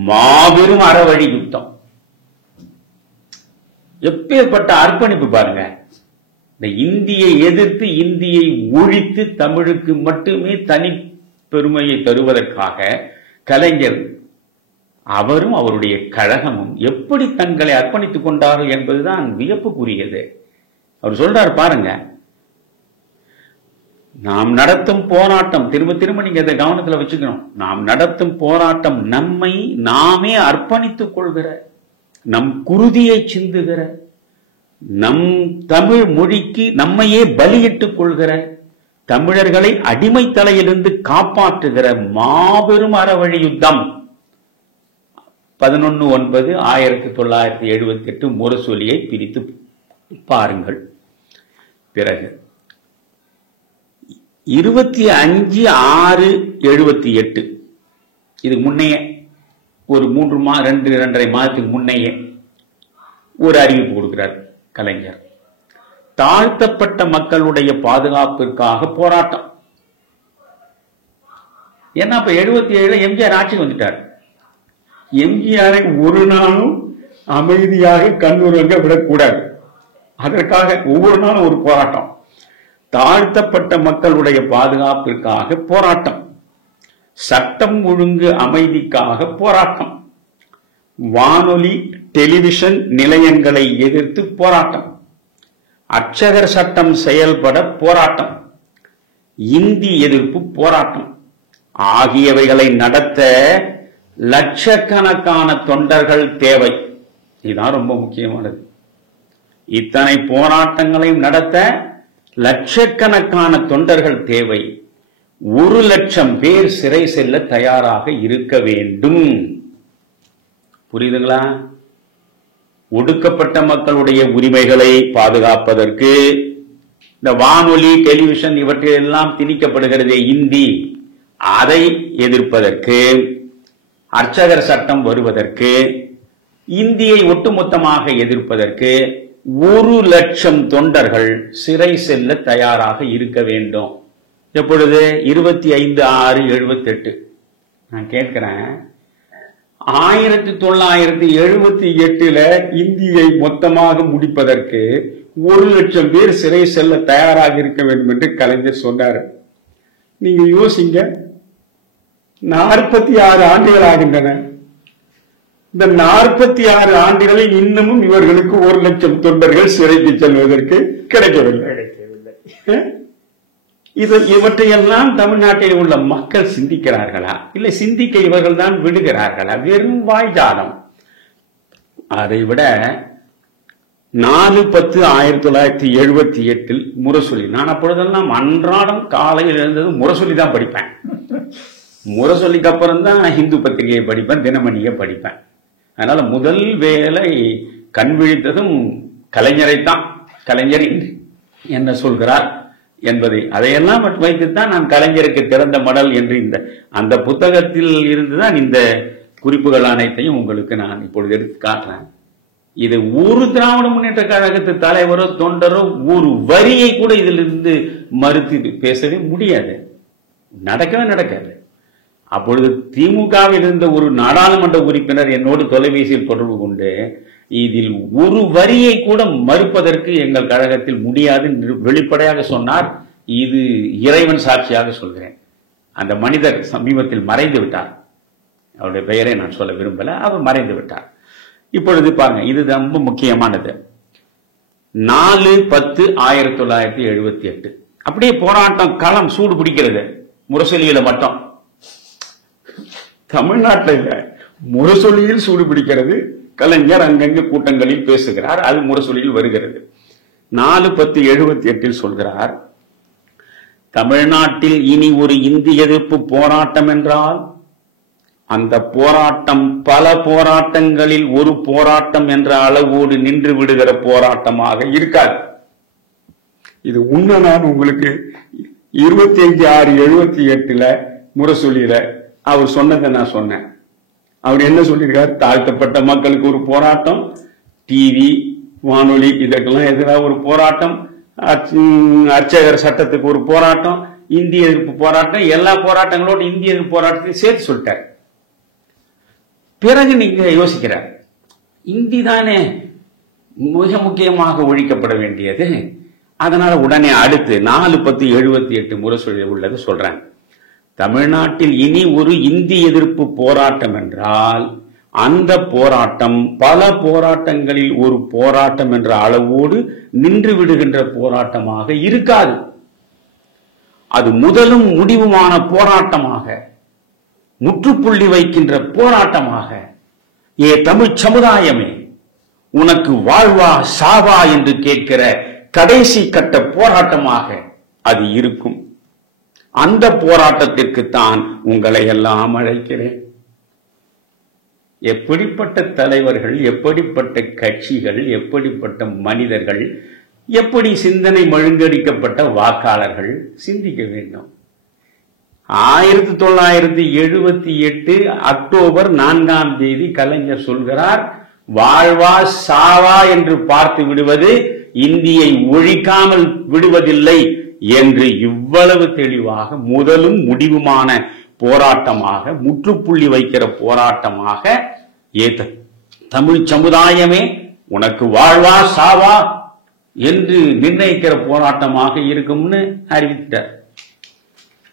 மாபெரும் அறவழி யுத்தம். எப்பேற்பட்ட அர்ப்பணிப்பு பாருங்க. இந்த இந்தியை எதிர்த்து, இந்தியை ஒழித்து தமிழுக்கு மட்டுமே தனி பெருமையை தருவதற்காக கலைஞர் அவரும் அவருடைய கழகமும் எப்படி தங்களை அர்ப்பணித்துக் கொண்டார்கள் என்பதுதான் வியப்புக்குரியது. அவர் சொல்றார் பாருங்க, நாம் நடத்தும் போராட்டம், திரும்ப திரும்ப நீங்க இதை கவனத்துல வச்சுக்கணும், நாம் நடத்தும் போராட்டம் நம்மை நாமே அர்ப்பணித்துக் கொள்கிற, நம் குருதியை சிந்துகிற, நம் தமிழ் மொழிக்கு நம்மையே பலியிட்டுக் கொள்கிற, தமிழர்களை அடிமைத்தலையிலிருந்து காப்பாற்றுகிற மாபெரும் அறவழி யுத்தம். 11/9/1978 முரசொலியை பிரித்து பாருங்கள். பிறகு 25/6/78 இதுக்கு முன்னையே ஒரு 2.5 மாதத்துக்கு முன்னையே ஒரு அறிவிப்பு கொடுக்கிறார் கலைஞர். தாழ்த்தப்பட்ட மக்களுடைய பாதுகாப்பிற்காக போராட்டம். ஏன்னா இப்ப 77 எம்ஜிஆர் ஆட்சிக்கு வந்துட்டார். எம்ஜிஆரை ஒரு நாளும் அமைதியாக கண்ணுறங்க விடக்கூடாது. அதற்காக ஒவ்வொரு நாளும் ஒரு போராட்டம். தாழ்த்தப்பட்ட மக்களுடைய பாதுகாப்பிற்காக போராட்டம், சட்டம் ஒழுங்கு அமைதிக்காக போராட்டம், வானொலி டெலிவிஷன் நிலையங்களை எதிர்த்து போராட்டம், அர்ச்சகர் சட்டம் செயல்பட போராட்டம், இந்தி எதிர்ப்பு போராட்டம் ஆகியவைகளை நடத்த லட்சக்கணக்கான தொண்டர்கள் தேவை. இதுதான் ரொம்ப முக்கியமானது. இத்தனை போராட்டங்களையும் நடத்த லட்சக்கணக்கான தொண்டர்கள் தேவை. 1,00,000 பேர் சிறை செல்ல தயாராக இருக்க வேண்டும். புரியுதுங்களா? ஒடுக்கப்பட்ட மக்களுடைய உரிமைகளை பாதுகாப்பதற்கு இந்த வானொலி டெலிவிஷன் இவற்றையெல்லாம் திணிக்கப்படுகிறதே இந்தி, அதை எதிர்ப்பதற்கு, அர்ச்சகர் சட்டம் வருவதற்கு, இந்தியை ஒட்டுமொத்தமாக எதிர்ப்பதற்கு 1,00,000 தொண்டர்கள் சிறை செல்ல தயாராக இருக்க வேண்டும். எப்பொழுது? 25/6/78. நான் கேட்கிறேன், 1978 இந்தியை மொத்தமாக முடிப்பதற்கு 1,00,000 பேர் சிறை செல்ல தயாராக இருக்க வேண்டும் என்று கலைஞர் சொன்னார். நீங்க யோசிங்க, 46 ஆண்டுகள் ஆகின்றன. இந்த 46 ஆண்டுகளில் இன்னமும் இவர்களுக்கு 1,00,000 தொண்டர்கள் சிறைக்கு செல்வதற்கு கிடைக்கவில்லை. இவற்றையெல்லாம் தமிழ்நாட்டில் உள்ள மக்கள் சிந்திக்கிறார்களா? இல்லை சிந்திக்க இவர்கள் தான் விடுகிறார்களா? வெறும் வாய்ஜாலம். அதைவிட 4/10/1978 முரசொலி. நான் அப்பொழுதெல்லாம் அன்றாடம் காலையில் எழுந்தது முரசொலி தான் படிப்பேன். முரசொலிக்கு அப்புறம் தான் இந்து பத்திரிகையை படிப்பேன், தினமணியை படிப்பேன். அதனால முதல் வேலை கண் விழித்ததும் கலைஞரைத்தான். கலைஞர் என்ன சொல்கிறார் என்பதை அதையெல்லாம் வைத்துத்தான் நான் கலைஞருக்கு திறந்த மடல் என்று அந்த புத்தகத்தில் இருந்துதான் இந்த குறிப்புகள் அனைத்தையும் உங்களுக்கு நான் இப்பொழுது எடுத்து காட்டுறேன். இது ஒரு திராவிட முன்னேற்ற கழகத்து தலைவரோ தொண்டரோ ஒரு வரியை கூட இதிலிருந்து மறுத்து பேசவே முடியாது. நடக்கவே நடக்காது. அப்பொழுது திமுகவில் இருந்த ஒரு நாடாளுமன்ற உறுப்பினர் என்னோடு தொலைபேசியில் தொடர்பு கொண்டு இதில் ஒரு வரியை கூட மறுப்பதற்கு எங்கள் கழகத்தில் முடியாது வெளிப்படையாக சொன்னார். இது இறைவன் சாட்சியாக சொல்கிறேன். அந்த மனிதர் சமீபத்தில் மறைந்து விட்டார். அவருடைய பெயரை நான் சொல்ல விரும்பல, அவர் மறைந்து விட்டார். இப்பொழுது பாருங்க, இது ரொம்ப முக்கியமானது. 4/10/1978 அப்படியே போராட்டம் களம் சூடு பிடிக்கிறது. முரசொலியில மட்டும், தமிழ்நாட்டில் முரசொலியில் சூடு பிடிக்கிறது. கலைஞர் அங்கங்க கூட்டங்களில் பேசுகிறார், அது முரசொலியில் வருகிறது. 4/10/78 சொல்கிறார், தமிழ்நாட்டில் இனி ஒரு இந்தி எதிர்ப்பு போராட்டம் என்றால் அந்த போராட்டம் பல போராட்டங்களில் ஒரு போராட்டம் என்ற அளவோடு நின்று விடுகிற போராட்டமாக இருக்காது. இது உண்மை. நான் உங்களுக்கு 25/6/78 முரசொலியில அவர் சொன்னதை நான் சொன்னேன். அவர் என்ன சொல்லியிருக்கார்? தாழ்த்தப்பட்ட மக்களுக்கு ஒரு போராட்டம், டிவி வானொலி இதற்கெல்லாம் எதிராக ஒரு போராட்டம், அர்ச்சகர் சட்டத்துக்கு ஒரு போராட்டம், இந்திய எதிர்ப்பு போராட்டம், எல்லா போராட்டங்களோடு இந்திய எதிர்ப்பு போராட்டத்தையும் சேர்த்து சொல்லிட்டார். பிறகு நீங்க யோசிக்கிறார், இந்தி தானே மிக முக்கியமாக ஒழிக்கப்பட வேண்டியது. அதனால உடனே அடுத்து 4/10/78 முரசொலி உள்ளது சொல்றேன். தமிழ்நாட்டில் இனி ஒரு இந்தி எதிர்ப்பு போராட்டம் என்றால் அந்த போராட்டம் பல போராட்டங்களில் ஒரு போராட்டம் என்ற அளவோடு நின்று விடுகின்ற போராட்டமாக இருக்காது. அது முதலும் முடிவுமான போராட்டமாக, முற்றுப்புள்ளி வைக்கின்ற போராட்டமாக, ஏ தமிழ் சமுதாயமே உனக்கு வாழ்வா சாவா என்று கேட்கிற கடைசி கட்ட போராட்டமாக அது இருக்கும். அந்த போராட்டத்திற்கு தான் உங்களை எல்லாம் அழைக்கிறேன். எப்படிப்பட்ட தலைவர்கள், எப்படிப்பட்ட கட்சிகள், எப்படிப்பட்ட மனிதர்கள், எப்படி சிந்தனை மழுங்கடிக்கப்பட்ட வாக்காளர்கள் சிந்திக்க வேண்டும். 1978 அக்டோபர் 4 கலைஞர் சொல்கிறார், வாழ்வா சாவா என்று பார்த்து விடுவது இந்தியை ஒழிக்காமல் விடுவதில்லை என்று இவ்வளவு தெளிவாக முதலும் முடிவுமான போராட்டமாக, முற்றுப்புள்ளி வைக்கிற போராட்டமாக தமிழ் சமுதாயமே உனக்கு வாழ்வா சாவா என்று நிர்ணயிக்கிற போராட்டமாக இருக்கும்னு அறிவித்தார்.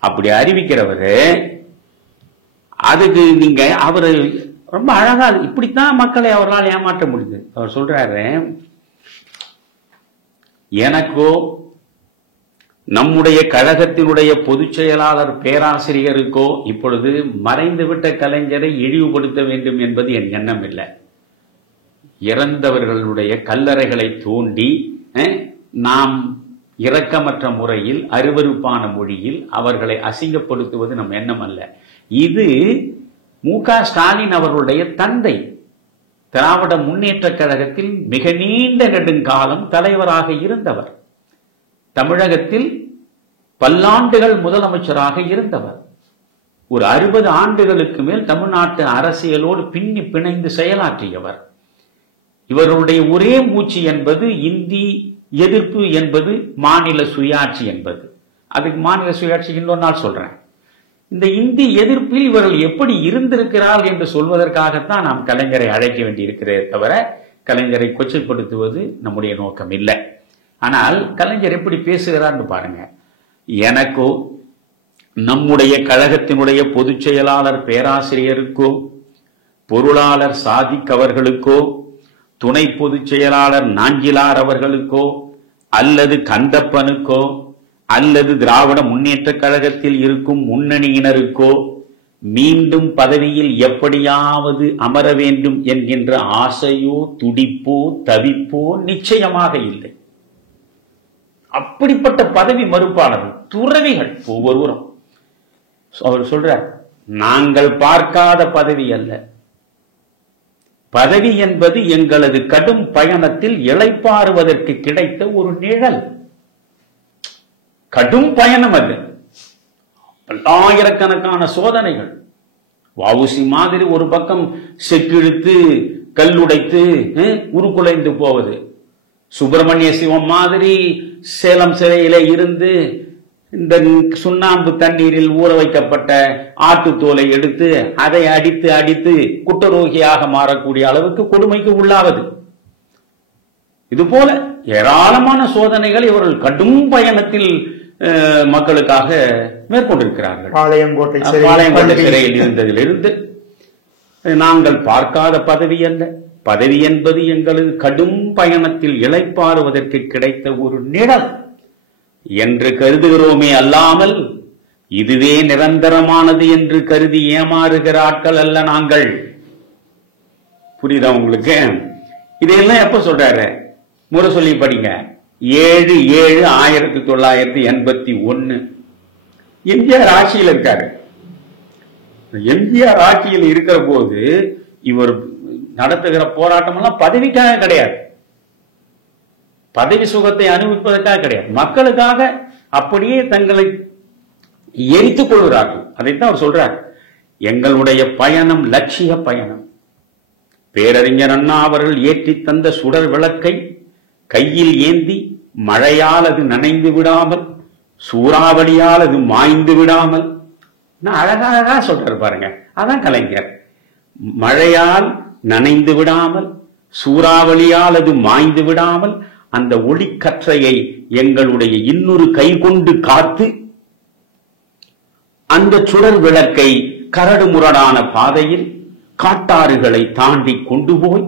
அப்படி அறிவிக்கிறவரு அதுக்கு நீங்க அவரு ரொம்ப அழகா இப்படித்தான் மக்களை அவரால் ஏமாற்ற முடியுது. அவர் சொல்றாரு, எனக்கோ நம்முடைய கழகத்தினுடைய பொதுச் செயலாளர் பேராசிரியருக்கோ இப்பொழுது மறைந்துவிட்ட கலைஞரை இழிவுபடுத்த வேண்டும் என்பது என் எண்ணம் இல்லை. இறந்தவர்களுடைய கல்லறைகளை தோண்டி நாம் இரக்கமற்ற முறையில் அருவருப்பான மொழியில் அவர்களை அசிங்கப்படுத்துவது நம் எண்ணம் அல்ல. இது மு.க. ஸ்டாலின் அவர்களுடைய தந்தை திராவிட முன்னேற்ற கழகத்தில் மிக நீண்ட நெடுங்காலம் தலைவராக இருந்தவர், தமிழகத்தில் பல்லாண்டுகள் முதலமைச்சராக இருந்தவர், ஒரு 60 ஆண்டுகளுக்கு மேல் தமிழ்நாட்டு அரசியலோடு பின்னி பிணைந்து செயலாற்றியவர். இவர்களுடைய ஒரே மூச்சு என்பது இந்தி எதிர்ப்பு என்பது மாநில சுயாட்சி என்பது. அதுக்கு மாநில சுயாட்சி இன்னொரு நாள் சொல்றேன். இந்த இந்தி எதிர்ப்பில் இவர்கள் எப்படி இருந்திருக்கிறார்கள் என்று சொல்வதற்காகத்தான் நாம் கலைஞரை அழைக்க வேண்டியிருக்கிறதே தவிர கலைஞரை கொச்சைப்படுத்துவது நம்முடைய நோக்கம் இல்லை. ஆனால் கலைஞர் எப்படி பேசுகிறார்னு பாருங்க. எனக்கோ நம்முடைய கழகத்தினுடைய பொதுச் செயலாளர் பேராசிரியருக்கோ பொருளாளர் சாதிக் அவர்களுக்கோ துணை பொதுச் செயலாளர் நாஞ்சிலார் அவர்களுக்கோ அல்லது கந்தப்பனுக்கோ அல்லது திராவிட முன்னேற்ற கழகத்தில் இருக்கும் முன்னணியினருக்கோ மீண்டும் பதவியில் எப்படியாவது அமர வேண்டும் என்கின்ற ஆசையோ துடிப்போ தவிப்போ நிச்சயமாக இல்லை. அப்படிப்பட்ட பதவி மறுப்பாளர்கள் துறவிகள் ஒவ்வொருவரும். அவர் சொல்றார், நாங்கள் பார்க்காத பதவி அல்ல, பதவி என்பது எங்களது கடும் பயணத்தில் இளைப்பாறுவதற்கு கிடைத்த ஒரு நிழல். கடும் பயணம் அல்ல, பல்லாயிரக்கணக்கான சோதனைகள். வஉசி மாதிரி ஒரு பக்கம் செக்கிழுத்து கல்லுடைத்து உருக்குலைந்து போவது, சுப்பிரமணிய சிவம் மாதிரி சேலம் சிறையில இருந்து இந்த சுண்ணாம்பு தண்ணீரில் ஊற வைக்கப்பட்ட ஆட்டுத்தோலை எடுத்து அதை அடித்து அடித்து குற்றரோகியாக மாறக்கூடிய அளவுக்கு கொடுமைக்கு உள்ளாவது. இது போல ஏராளமான சோதனைகள் இவர்கள் கடும் பயணத்தில் மக்களுக்காக மேற்கொண்டிருக்கிறார்கள். பாளையங்கோட்டை சிறையில் இருந்ததிலிருந்து நாங்கள் பார்க்காத பதவி அல்ல, பதவி என்பது எங்களது கடும் பயணத்தில் இளைப்பாறுவதற்கு கிடைத்த ஒரு நிழல் என்று கருதுகிறோமே அல்லாமல் இதுவே நிரந்தரமானது என்று கருதி ஏமாறுகிற ஆட்கள் அல்ல நாங்கள். புரியுதா உங்களுக்கு? இதையெல்லாம் எப்ப சொல்றாரு? முறை சொல்லி படிங்க. 7/7/1981 எம்ஜிஆர் ஆட்சியில் இருக்காரு. எம்ஜிஆர் ஆட்சியில் இருக்கிற போது இவர் நடத்துகிற போராட்டம் எல்லாம் பதவிக்காக கிடையாது, பதவி சுகத்தை அனுபவிப்பதற்காக கிடையாது, மக்களுக்காக அப்படியே தங்களை எரித்துக் கொள்கிறார்கள். அதைத்தான் அவர் சொல்றார், எங்களுடைய பயணம் லட்சிய பயணம். பேரறிஞர் அண்ணா அவர்கள் ஏற்றி தந்த சுடர் விளக்கை கையில் ஏந்தி மழையால் அது நனைந்து விடாமல், சூறாவளியால் அது மாய்ந்து விடாமல், அழகழகா சொல்றாரு பாருங்க. அதான் கலைஞர். மழையால் நனைந்து விடாமல், சூறாவளியால் அது மாய்ந்து விடாமல் அந்த ஒளிக்கற்றையை எங்களுடைய இன்னொரு கை கொண்டு காத்து அந்த சுடர் விளக்கை கரடு முரடான பாதையில் காட்டாறுகளை தாண்டி கொண்டு போய்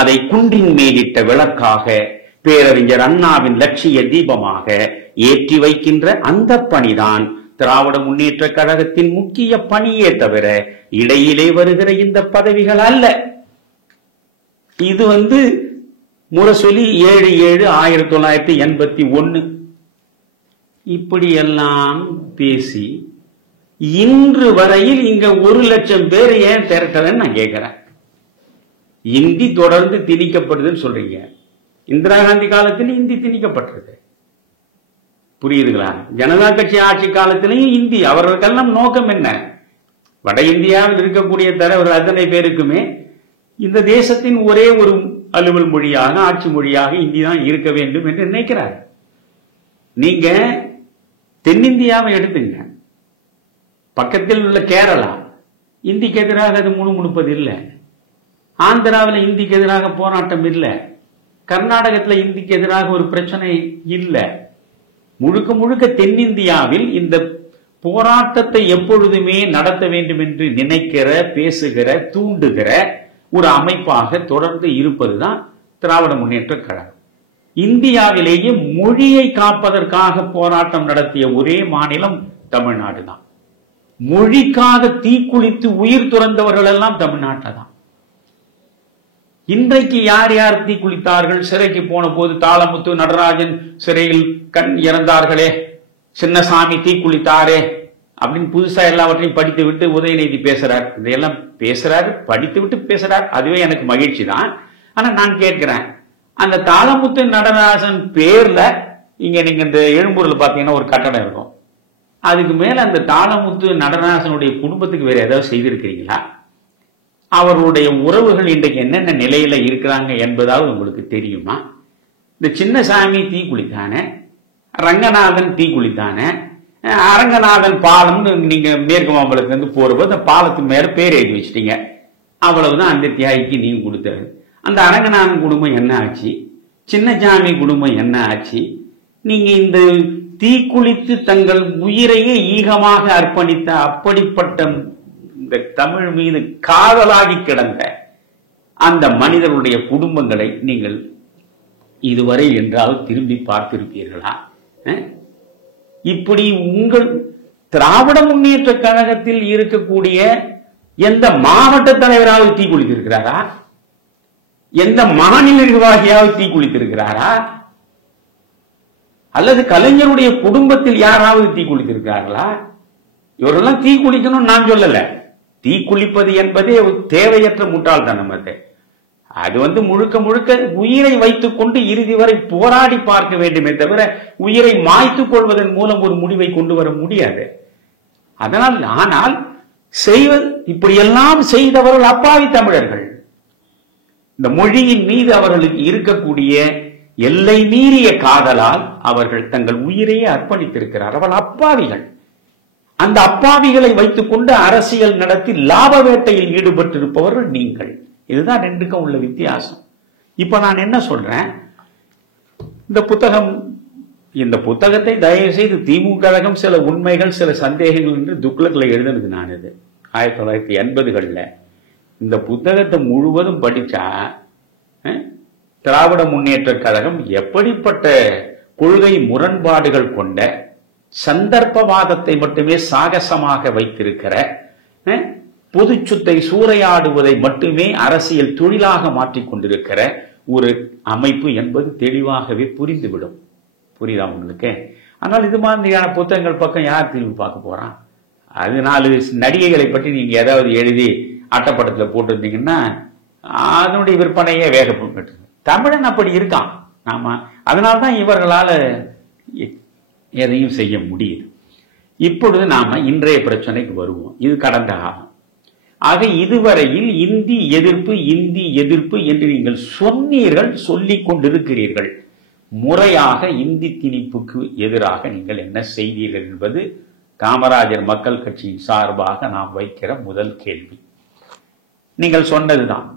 அதை குன்றின் மேலிட்ட விளக்காக பேரறிஞர் அண்ணாவின் லட்சிய தீபமாக ஏற்றி வைக்கின்ற அந்த பணிதான் திராவிட முன்னேற்ற கழகத்தின் முக்கிய பணியே தவிர இடையிலே வருகிற இந்த பதவிகள் அல்ல. இது முரசொலி 7/7/1981 இப்படியெல்லாம் பேசி இன்று வரையில் இங்க 1,00,000 பேர் ஏன் திரட்டலன்னு நான் கேட்கிறேன். இந்தி தொடர்ந்து திணிக்கப்படுதுன்னு சொல்றீங்க. இந்திரா காந்தி காலத்தில் இந்தி திணிக்கப்பட்டது, புரியுதுங்களா? ஜனதா கட்சி ஆட்சி காலத்திலையும் இந்தி. அவர்களுக்கெல்லாம் நோக்கம் என்ன? வட இந்தியாவில் இருக்கக்கூடிய தலைவர்கள் அத்தனை பேருக்குமே இந்த தேசத்தின் ஒரே ஒரு அலுவல் மொழியாக ஆட்சி மொழியாக இந்தி தான் இருக்க வேண்டும் என்று நினைக்கிறார். நீங்க தென்னிந்தியாவை எடுத்துங்க, பக்கத்தில் உள்ள கேரளா இந்திக்கு எதிராக அது முணுமுணுப்பது இல்லை. ஆந்திராவில் இந்திக்கு எதிராக போராட்டம் இல்லை, கர்நாடகத்தில் இந்திக்கு எதிராக ஒரு பிரச்சனை இல்லை. முழுக்க முழுக்க தென்னிந்தியாவில் இந்த போராட்டத்தை எப்பொழுதுமே நடத்த வேண்டும் என்று நினைக்கிற, பேசுகிற, தூண்டுகிற ஒரு அமைப்பாக தொடர்ந்து இருப்பதுதான் திராவிட முன்னேற்ற கழகம். இந்தியாவிலேயே மொழியை காப்பதற்காக போராட்டம் நடத்திய ஒரே மாநிலம் தமிழ்நாடு தான். மொழிக்காக தீக்குளித்து உயிர் துறந்தவர்கள் எல்லாம் தமிழ்நாட்டில் தான். இன்றைக்கு யார் யார் தீக்குளித்தார்கள்? சிறைக்கு போன போது தாளமுத்து, நடராஜன் சிறையில் கண் இறந்தார்களே, சின்னசாமி தீக்குளித்தாரே அப்படின்னு புதுசா எல்லாவற்றையும் படித்து விட்டு உதயநிதி பேசுறார். இதையெல்லாம் பேசுறாரு, படித்து விட்டு பேசுறார். அதுவே எனக்கு மகிழ்ச்சி தான். ஆனா நான் கேட்கிறேன், அந்த தாளமுத்து நடராஜன் பேர்ல இங்க நீங்க இந்த எழும்பூர்ல பாத்தீங்கன்னா ஒரு கட்டடம் இருக்கும். அதுக்கு மேல அந்த தாளமுத்து நடராஜனுடைய குடும்பத்துக்கு வேற ஏதாவது செய்திருக்கிறீங்களா? அவர்களுடைய உறவுகள் இன்றைக்கு என்னென்ன நிலையில இருக்கிறாங்க என்பதாவது உங்களுக்கு தெரியுமா? இந்த சின்னசாமி தீக்குளித்தானே, ரங்கநாதன் தீக்குளித்தானே, அரங்கநாதன் பாலம் நீங்க மேற்கு மாம்பலத்துல இருந்து போறபோது அந்த பாலத்துக்கு மேல பேர் எழுதி வச்சிட்டீங்க. அவ்வளவுதான் அந்த தியாகிக்கு நீங்க கொடுத்தாரு. அந்த அரங்கநாதன் குடும்பம் என்ன ஆச்சு? சின்னசாமி குடும்பம் என்ன ஆச்சு? நீங்க இந்த தீக்குளித்து தங்கள் உயிரையே ஈகமாக அர்ப்பணித்த அப்படிப்பட்ட இந்த தமிழ் மீது காதலாகி கிடந்த அந்த மனிதர்களுடைய குடும்பங்களை நீங்கள் இதுவரை என்றால் திரும்பி பார்த்திருப்பீர்களா? இப்படி உங்கள் திராவிட முன்னேற்ற கழகத்தில் இருக்கக்கூடிய எந்த மாவட்ட தலைவராவது தீக்குளித்திருக்கிறாரா? எந்த மாநில நிர்வாகியாவது தீக்குளித்திருக்கிறாரா? அல்லது கலைஞருடைய குடும்பத்தில் யாராவது தீக்குளித்திருக்கிறார்களா? இவரெல்லாம் தீக்குளிக்கணும் நான் சொல்லல. தீக்குளிப்பது என்பதே தேவையற்ற முட்டாள்தனம். அது முழுக்க முழுக்க உயிரை வைத்துக் கொண்டு இறுதி வரை போராடி பார்க்க வேண்டுமே தவிர உயிரை மாய்த்துக் கொள்வதன் மூலம் ஒரு முடிவை கொண்டு வர முடியாது. அதனால் ஆனால் செய்வது இப்படியெல்லாம் செய்தவர்கள் அப்பாவி தமிழர்கள். இந்த மொழியின் மீது அவர்களுக்கு இருக்கக்கூடிய எல்லை மீறிய காதலால் அவர்கள் தங்கள் உயிரையே அர்ப்பணித்திருக்கிறார். அவர்கள் அப்பாவிகள். அந்த அப்பாவிகளை வைத்துக் கொண்டு அரசியல் நடத்தி லாப வேட்டையில் ஈடுபட்டிருப்பவர்கள் நீங்கள். இதுதான் ரெண்டுக்கும் உள்ள வித்தியாசம். இப்ப நான் என்ன சொல்றேன், இந்த புத்தகத்தை தயவு செய்து திமுக கழகம் சில உண்மைகள் சில சந்தேகங்கள் என்று துக்ளக்ல எழுதுனது நான். இது 1980களில் இந்த புத்தகத்தை முழுவதும் படிச்சா திராவிட முன்னேற்ற கழகம் எப்படிப்பட்ட கொள்கை முரண்பாடுகள் கொண்ட சந்தர்ப்பவாதத்தை மட்டுமே சாகசமாக வைத்திருக்கிற, பொது சொத்தை சூறையாடுவதை மட்டுமே அரசியல் தொழிலாக மாற்றிக் கொண்டிருக்கிற ஒரு அமைப்பு என்பது தெளிவாகவே புரிந்துவிடும். புரியுதா உங்களுக்கு? ஆனால் இது மாதிரியான புத்தகங்கள் பக்கம் யார் திரும்பி பார்க்க போறான்? அது 4 நடிகைகளை பற்றி நீங்க ஏதாவது எழுதி அட்டப்படத்தில் போட்டிருந்தீங்கன்னா அதனுடைய விற்பனையே வேகப்பட்டு. தமிழன் அப்படி இருக்கான். நாம அதனால்தான் இவர்களால எதையும் செய்ய முடியுது. இப்பொழுது நாம இன்றைய பிரச்சனைக்கு வருவோம். இது கடந்த காலம். ஆக இதுவரையில் இந்தி எதிர்ப்பு என்று நீங்கள் சொன்னீர்கள், சொல்லிக் கொண்டிருக்கிறீர்கள். முறையாக இந்தி திணிப்புக்கு எதிராக நீங்கள் என்ன செய்தீர்கள் என்பது காமராஜர் மக்கள் கட்சியின் சார்பாக நாம் வைக்கிற முதல் கேள்வி. நீங்கள் சொன்னதுதான்,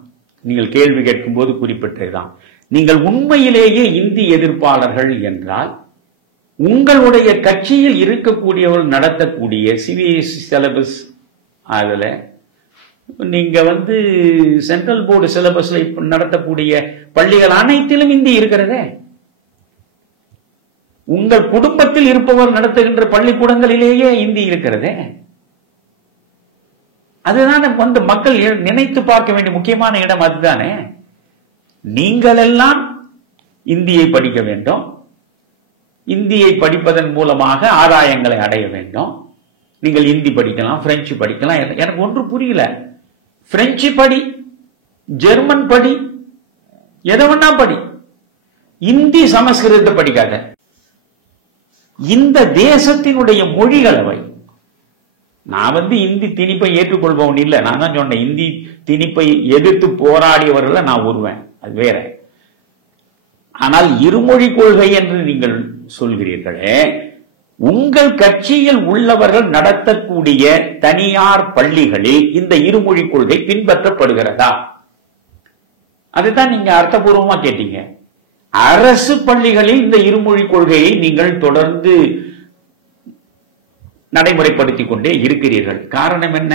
நீங்கள் கேள்வி கேட்கும் போது குறிப்பிட்டதுதான். நீங்கள் உண்மையிலேயே இந்தி எதிர்ப்பாளர்கள் என்றால் உங்களுடைய கட்சியில் இருக்கக்கூடியவர்கள் நடத்தக்கூடிய சிபிஎஸ்இ சிலபஸ், அதுல நீங்க சென்ட்ரல் போர்டு சிலபஸ்ல நடத்தக்கூடிய பள்ளிகள் அனைத்திலும் இந்தி இருக்கிறதே. உங்கள் குடும்பத்தில் இருப்பவர் நடத்துகின்ற பள்ளிக்கூடங்களிலேயே இந்தி இருக்கிறதே. அதுதான் மக்கள் நினைத்து பார்க்க வேண்டிய முக்கியமான இடம். அதுதானே, நீங்கள் எல்லாம் இந்தியை படிக்க வேண்டும், இந்தியை படிப்பதன் மூலமாக ஆதாயங்களை அடைய வேண்டும். நீங்கள் இந்தி படிக்கலாம், பிரெஞ்சு படிக்கலாம். எனக்கு ஒன்று புரியல. பிரெஞ்சு படி, ஜெர்மன் படி, எதை வேணா படி, இந்தி சமஸ்கிருதத்தை படிக்காத. இந்த தேசத்தினுடைய மொழிகளவை. நான் இந்தி திணிப்பை ஏற்றுக்கொள்பவன் இல்லை. நான் தான் சொன்னேன், இந்தி திணிப்பை எதிர்த்து போராடியவர்கள் நான் ஒருவன், அது வேற. ஆனால் இருமொழி கொள்கை என்று நீங்கள் சொல்கிறீர்களே, உங்கள் கட்சியில் உள்ளவர்கள் நடத்தக்கூடிய தனியார் பள்ளிகளில் இந்த இருமொழி கொள்கை பின்பற்றப்படுகிறதா? அதுதான் நீங்க அர்த்தபூர்வமா கேட்டீங்க. அரசு பள்ளிகளில் இந்த இருமொழி கொள்கையை நீங்கள் தொடர்ந்து நடைமுறைப்படுத்திக் கொண்டே இருக்கிறீர்கள். காரணம் என்ன?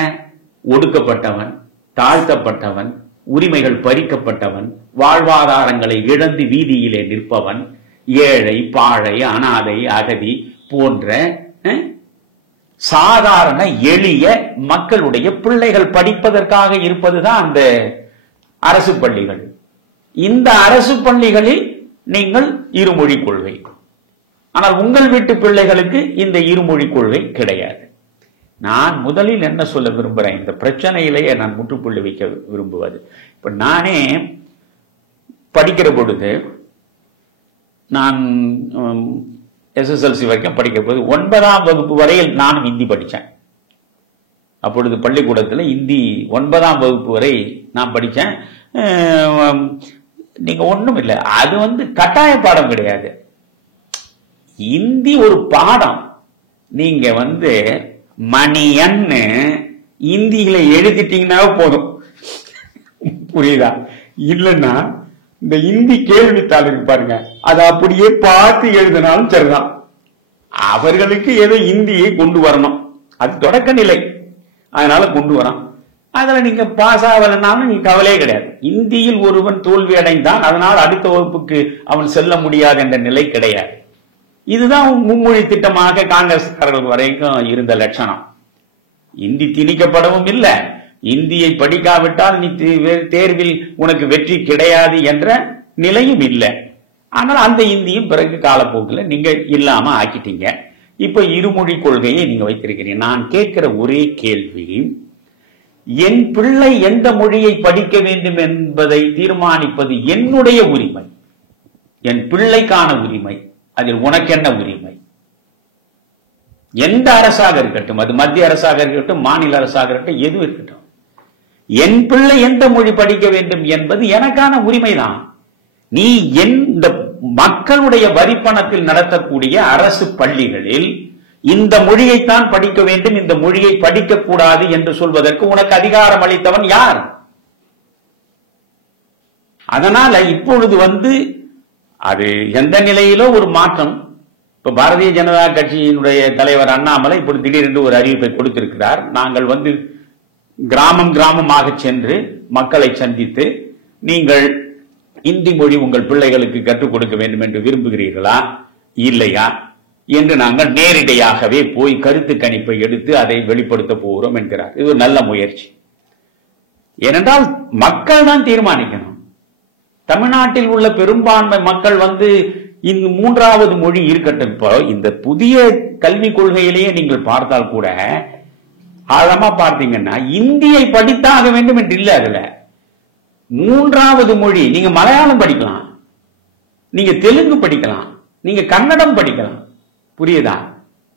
ஒடுக்கப்பட்டவன், தாழ்த்தப்பட்டவன், உரிமைகள் பறிக்கப்பட்டவன், வாழ்வாதாரங்களை இழந்து வீதியிலே நிற்பவன், ஏழை, பாழை, அனாதை, அகதி போன்ற சாதாரண எளிய மக்களுடைய பிள்ளைகள் படிப்பதற்காக இருப்பதுதான் அந்த அரசு பள்ளிகள். இந்த அரசு பள்ளிகளில் நீங்கள் இருமொழி கொள்கை, ஆனால் உங்கள் வீட்டு பிள்ளைகளுக்கு இந்த இருமொழி கொள்கை கிடையாது. நான் முதலில் என்ன சொல்ல விரும்புகிறேன், இந்த பிரச்சனையிலேயே நான் முற்றுப்புள்ளி வைக்க விரும்புவது, இப்ப நானே படிக்கிற பொழுது, நான் SSLC வரைக்கும் படிக்கிற போது 9ஆம் வகுப்பு வரையில் நானும் ஹிந்தி படித்தேன். அப்பொழுது பள்ளிக்கூடத்தில் ஹிந்தி 9ஆம் வகுப்பு வரை நான் படித்தேன். நீங்க ஒண்ணும் இல்லை, அது கட்டாய பாடம் கிடையாது. ஹிந்தி ஒரு பாடம். நீங்க மணியன்னு இந்தியில எழுதிட்டீங்கன்னா போதும், புரியுதா? இல்லைன்னா இந்த இந்தி கேள்வித்தாள் இருக்கு பாருங்க, அதை அப்படியே பார்த்து எழுதினாலும் சரிதான். அவர்களுக்கு ஏதோ இந்தியை கொண்டு வரணும், அது தொடக்க நிலை, அதனால கொண்டு வரான். அதுல நீங்க பாஸ் ஆகலனாலும் நீங்க கவலையே கிடையாது. இந்தியில் ஒருவன் தோல்வி அடைந்தான், அதனால் அடுத்த வகுப்புக்கு அவன் செல்ல முடியாது என்ற நிலை கிடையாது. இதுதான் மும்மொழி திட்டமாக காங்கிரஸ்காரர்கள் வரைக்கும் இருந்த லட்சணம். இந்தி திணிக்கப்படவும் இல்லை, இந்தியை படிக்காவிட்டால் நீ தேர்வில் உனக்கு வெற்றி கிடையாது என்ற நிலையும் இல்லை. ஆனால் அந்த இந்தியும் பிறகு காலப்போக்கில் நீங்க இல்லாம ஆக்கிட்டீங்க. இப்ப இருமொழி கொள்கையை நீங்க வைத்திருக்கிறீங்க. நான் கேட்கிற ஒரே கேள்வி, என் பிள்ளை எந்த மொழியை படிக்க வேண்டும் என்பதை தீர்மானிப்பது என்னுடைய உரிமை, என் பிள்ளைக்கான உரிமை. அதில் உனக்கு என்ன உரிமை? எந்த அரசாக இருக்கட்டும், அது மத்திய அரசாக இருக்கட்டும், மாநில அரசாக இருக்கட்டும், எது இருக்கட்டும், என் பிள்ளை எந்த மொழி படிக்க வேண்டும் என்பது எனக்கான உரிமைதான். நீ இந்த மக்களுடைய வரிப்பணத்தில் நடத்தக்கூடிய அரசு பள்ளிகளில் இந்த மொழியைத்தான் படிக்க வேண்டும், இந்த மொழியை படிக்க கூடாது என்று சொல்வதற்கு உனக்கு அதிகாரம் அளித்தவன் யார்? அதனால இப்பொழுது அது எந்த நிலையிலோ ஒரு மாற்றம். இப்ப பாரதிய ஜனதா கட்சியினுடைய தலைவர் அண்ணாமலை இப்படி திடீரென்று ஒரு அறிவிப்பை கொடுத்திருக்கிறார். நாங்கள் கிராமம் கிராமமாக சென்று மக்களை சந்தித்து, நீங்கள் இந்தி மொழி உங்கள் பிள்ளைகளுக்கு கற்றுக் கொடுக்க வேண்டும் என்று விரும்புகிறீர்களா இல்லையா என்று நாங்கள் நேரிடையாகவே போய் கருத்து கணிப்பை எடுத்து அதை வெளிப்படுத்த போகிறோம் என்கிறார். இது ஒரு நல்ல முயற்சி. ஏனென்றால் மக்கள் தான் தீர்மானிக்கணும். தமிழ்நாட்டில் உள்ள பெரும்பான்மை மக்கள் இந்த 3வது மொழி இருக்கட்டும். இப்போ இந்த புதிய கல்விக் கொள்கையிலேயே நீங்கள் பார்த்தால் கூட ஆழமா பார்த்தீங்கன்னா இந்தியை படித்தாக வேண்டும் என்று இல்லை. அதுல 3வது மொழி நீங்க மலையாளம் படிக்கலாம், நீங்க தெலுங்கு படிக்கலாம், நீங்க கன்னடம் படிக்கலாம், புரியுதா?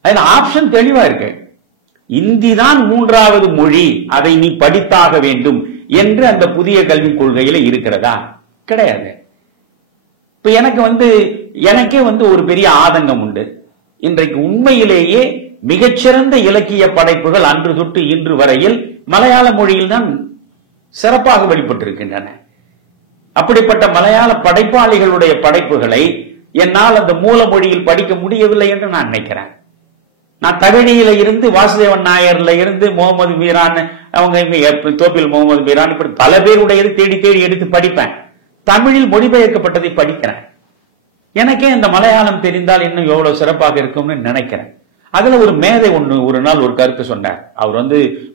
அதுல ஆப்ஷன் தெளிவா இருக்கு. இந்தி தான் 3வது மொழி, அதை நீ படித்தாக வேண்டும் என்று அந்த புதிய கல்விக் கொள்கையில இருக்கிறதா? கிடையாது. இப்ப எனக்கே ஒரு பெரிய ஆதங்கம் உண்டு. இன்றைக்கு உண்மையிலேயே மிகச்சிறந்த இலக்கிய படைப்புகள் அன்று தொட்டு இன்று வரையில் மலையாள மொழியில் தான் சிறப்பாக வெளிப்பட்டிருக்கின்றன. அப்படிப்பட்ட மலையாள படைப்பாளிகளுடைய படைப்புகளை என்னால் அந்த மூல மொழியில் படிக்க முடியவில்லை என்று நான் நினைக்கிறேன். நான் தகழியில இருந்து, வாசுதேவன் நாயர்ல இருந்து, முகமது மீரான், அவங்க தோப்பில் முகமது மீரான், இப்படி பல பேருடையது தேடி தேடி எடுத்து படிப்பேன். தமிழில் மொழிபெயர்க்கப்பட்டதை படிக்கிறேன். எனக்கே இந்த மலையாளம் தெரிந்தால் இன்னும் எவ்வளவு சிறப்பாக இருக்கும்னு நினைக்கிறேன். அதுல ஒரு மேதை ஒரு நாள் ஒரு கருத்து சொன்னார். அவர்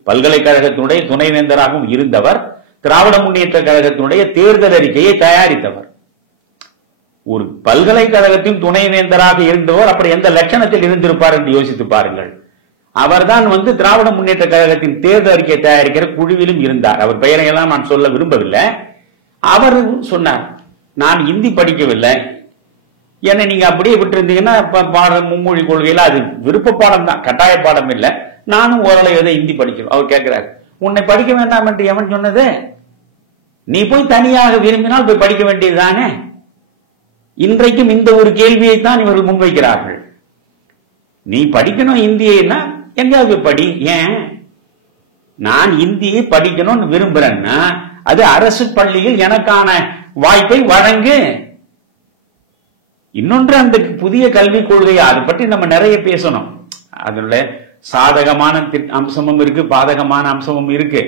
பல்கலைக்கழகத்தினுடைய துணைவேந்தராகவும் இருந்தவர், திராவிட முன்னேற்ற கழகத்தினுடைய தேர்தல் அறிக்கையை தயாரித்தவர். ஒரு பல்கலைக்கழகத்தின் துணைவேந்தராக இருந்தவர் அப்படி எந்த லட்சணத்தில் இருந்திருப்பார் என்று யோசித்து பாருங்கள். அவர்தான் திராவிட முன்னேற்ற கழகத்தின் தேர்தல் அறிக்கையை தயாரிக்கிற குழுவிலும் இருந்தார். அவர் பெயரை எல்லாம் நான் சொல்ல விரும்பவில்லை. அவர் சொன்னார், நான் இந்தி படிக்கவில்லை, என்னை நீங்க அப்படியே விட்டு இருந்தீங்கன்னா பாடம் மும்மொழி கொள்கையில அது விருப்ப பாடம் தான், கட்டாய பாடம் இல்லை, நானும் ஓரளவு ஏதோ இந்தி படிக்கிறோம். அவர் கேட்கிறார், உன்னை படிக்க வேண்டாம் என்று எவன் சொன்னது? நீ போய் தனியாக விரும்பினால் போய் படிக்க வேண்டியதுதானே. இன்றைக்கும் இந்த ஒரு கேள்வியை தான் இவர்கள் முன்வைக்கிறார்கள். நீ படிக்கணும் இந்தியன்னா எங்கேயாவது படி. ஏன் நான் இந்தியை படிக்கணும்னு விரும்புறேன்னா அது அரசு பள்ளியில் எனக்கான வாய்ப்பை வழங்கு. இன்னொன்று, அந்த புதிய கல்விக் கொள்கை அதை பற்றி நம்ம நிறைய பேசணும். அதுல சாதகமான அம்சமும் இருக்கு, பாதகமான அம்சமும் இருக்கு.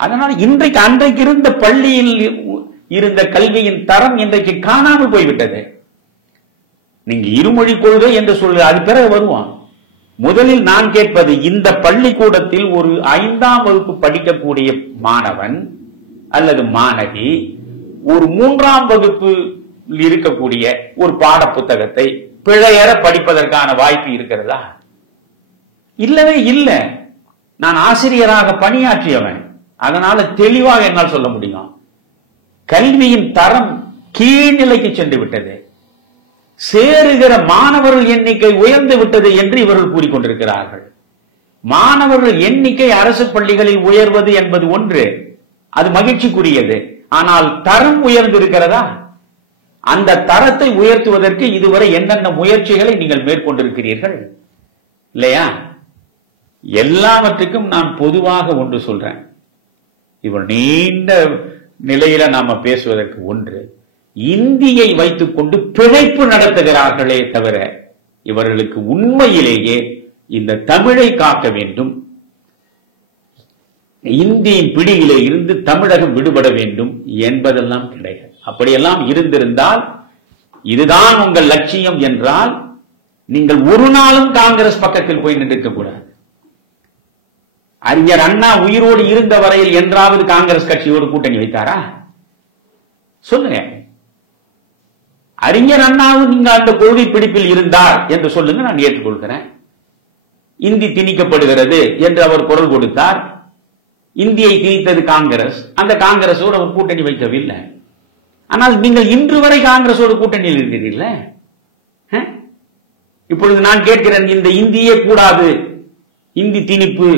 அதனால அன்றைக்கு இருந்த பள்ளியில் இருந்த கல்வியின் தரம் இன்றைக்கு காணாமல் போய்விட்டது. நீங்க இருமொழி கொள்கை என்று சொல்ல, அது பிறகு வருவான். முதலில் நான் கேட்பது, இந்த பள்ளிக்கூடத்தில் ஒரு 5ஆம் வகுப்பு படிக்கக்கூடிய மாணவன் அல்லது மாணவி ஒரு 3ஆம் வகுப்பு இருக்கக்கூடிய ஒரு பாட புத்தகத்தை பிழையற படிப்பதற்கான வாய்ப்பு இருக்கிறதா? இல்லவே இல்லை. நான் ஆசிரியராக பணியாற்றியவன், அதனால தெளிவாக என்னால் சொல்ல முடியும். கல்வியின் தரம் கீழ்நிலைக்கு சென்று விட்டது. சேருகிற மாணவர்கள் எண்ணிக்கை உயர்ந்து விட்டது என்று இவர்கள் கூறிக்கொண்டிருக்கிறார்கள். மாணவர்கள் எண்ணிக்கை அரசு பள்ளிகளில் உயர்வது என்பது ஒன்று, அது மகிழ்ச்சிக்குரியது. ஆனால் தரம் உயர்ந்து இருக்கிறதா? அந்த தரத்தை உயர்த்துவதற்கு இதுவரை என்னென்ன முயற்சிகளை நீங்கள் மேற்கொண்டிருக்கிறீர்கள்? இல்லையா? எல்லாவற்றுக்கும் நான் பொதுவாக ஒன்று சொல்றேன். இவர் நீண்ட நிலையில நாம பேசுவதற்கு ஒன்று, இந்தியை வைத்துக் கொண்டு பிழைப்பு நடத்துகிறார்களே தவிர இவர்களுக்கு உண்மையிலேயே இந்த தமிழை காக்க வேண்டும், இந்தியின் பிடியிலே இருந்து தமிழகம் விடுபட வேண்டும் என்பதெல்லாம் கிடையாது. அப்படியெல்லாம் இருந்திருந்தால், இதுதான் உங்கள் லட்சியம் என்றால், நீங்கள் ஒரு நாளும் காங்கிரஸ் பக்கத்தில் போய் நின்றுக்க கூடாது. அறிஞர் அண்ணா உயிரோடு இருந்த வரையில் என்றாவது காங்கிரஸ் கட்சியோடு கூட்டணி வைத்தாரா? சொல்லுங்க. அறிஞர் அண்ணாவும் நீங்க அந்த கொள்கை பிடிப்பில் இருந்தார் என்று சொல்லுங்க, நான் ஏற்றுக்கொள்கிறேன். இந்தி திணிக்கப்படுகிறது என்று அவர் குரல் கொடுத்தார். இந்தியை திணித்தது காங்கிரஸ். அந்த காங்கிரஸோடு அவர் கூட்டணி வைக்கவில்லை. ஆனால் நீங்கள் இன்று வரை காங்கிரஸோடு கூட்டணியில் இருக்கிறீர்களே. இப்பொழுது நான் கேட்கிறேன், இந்த இந்தியே கூடாது, இந்தி திணிப்பு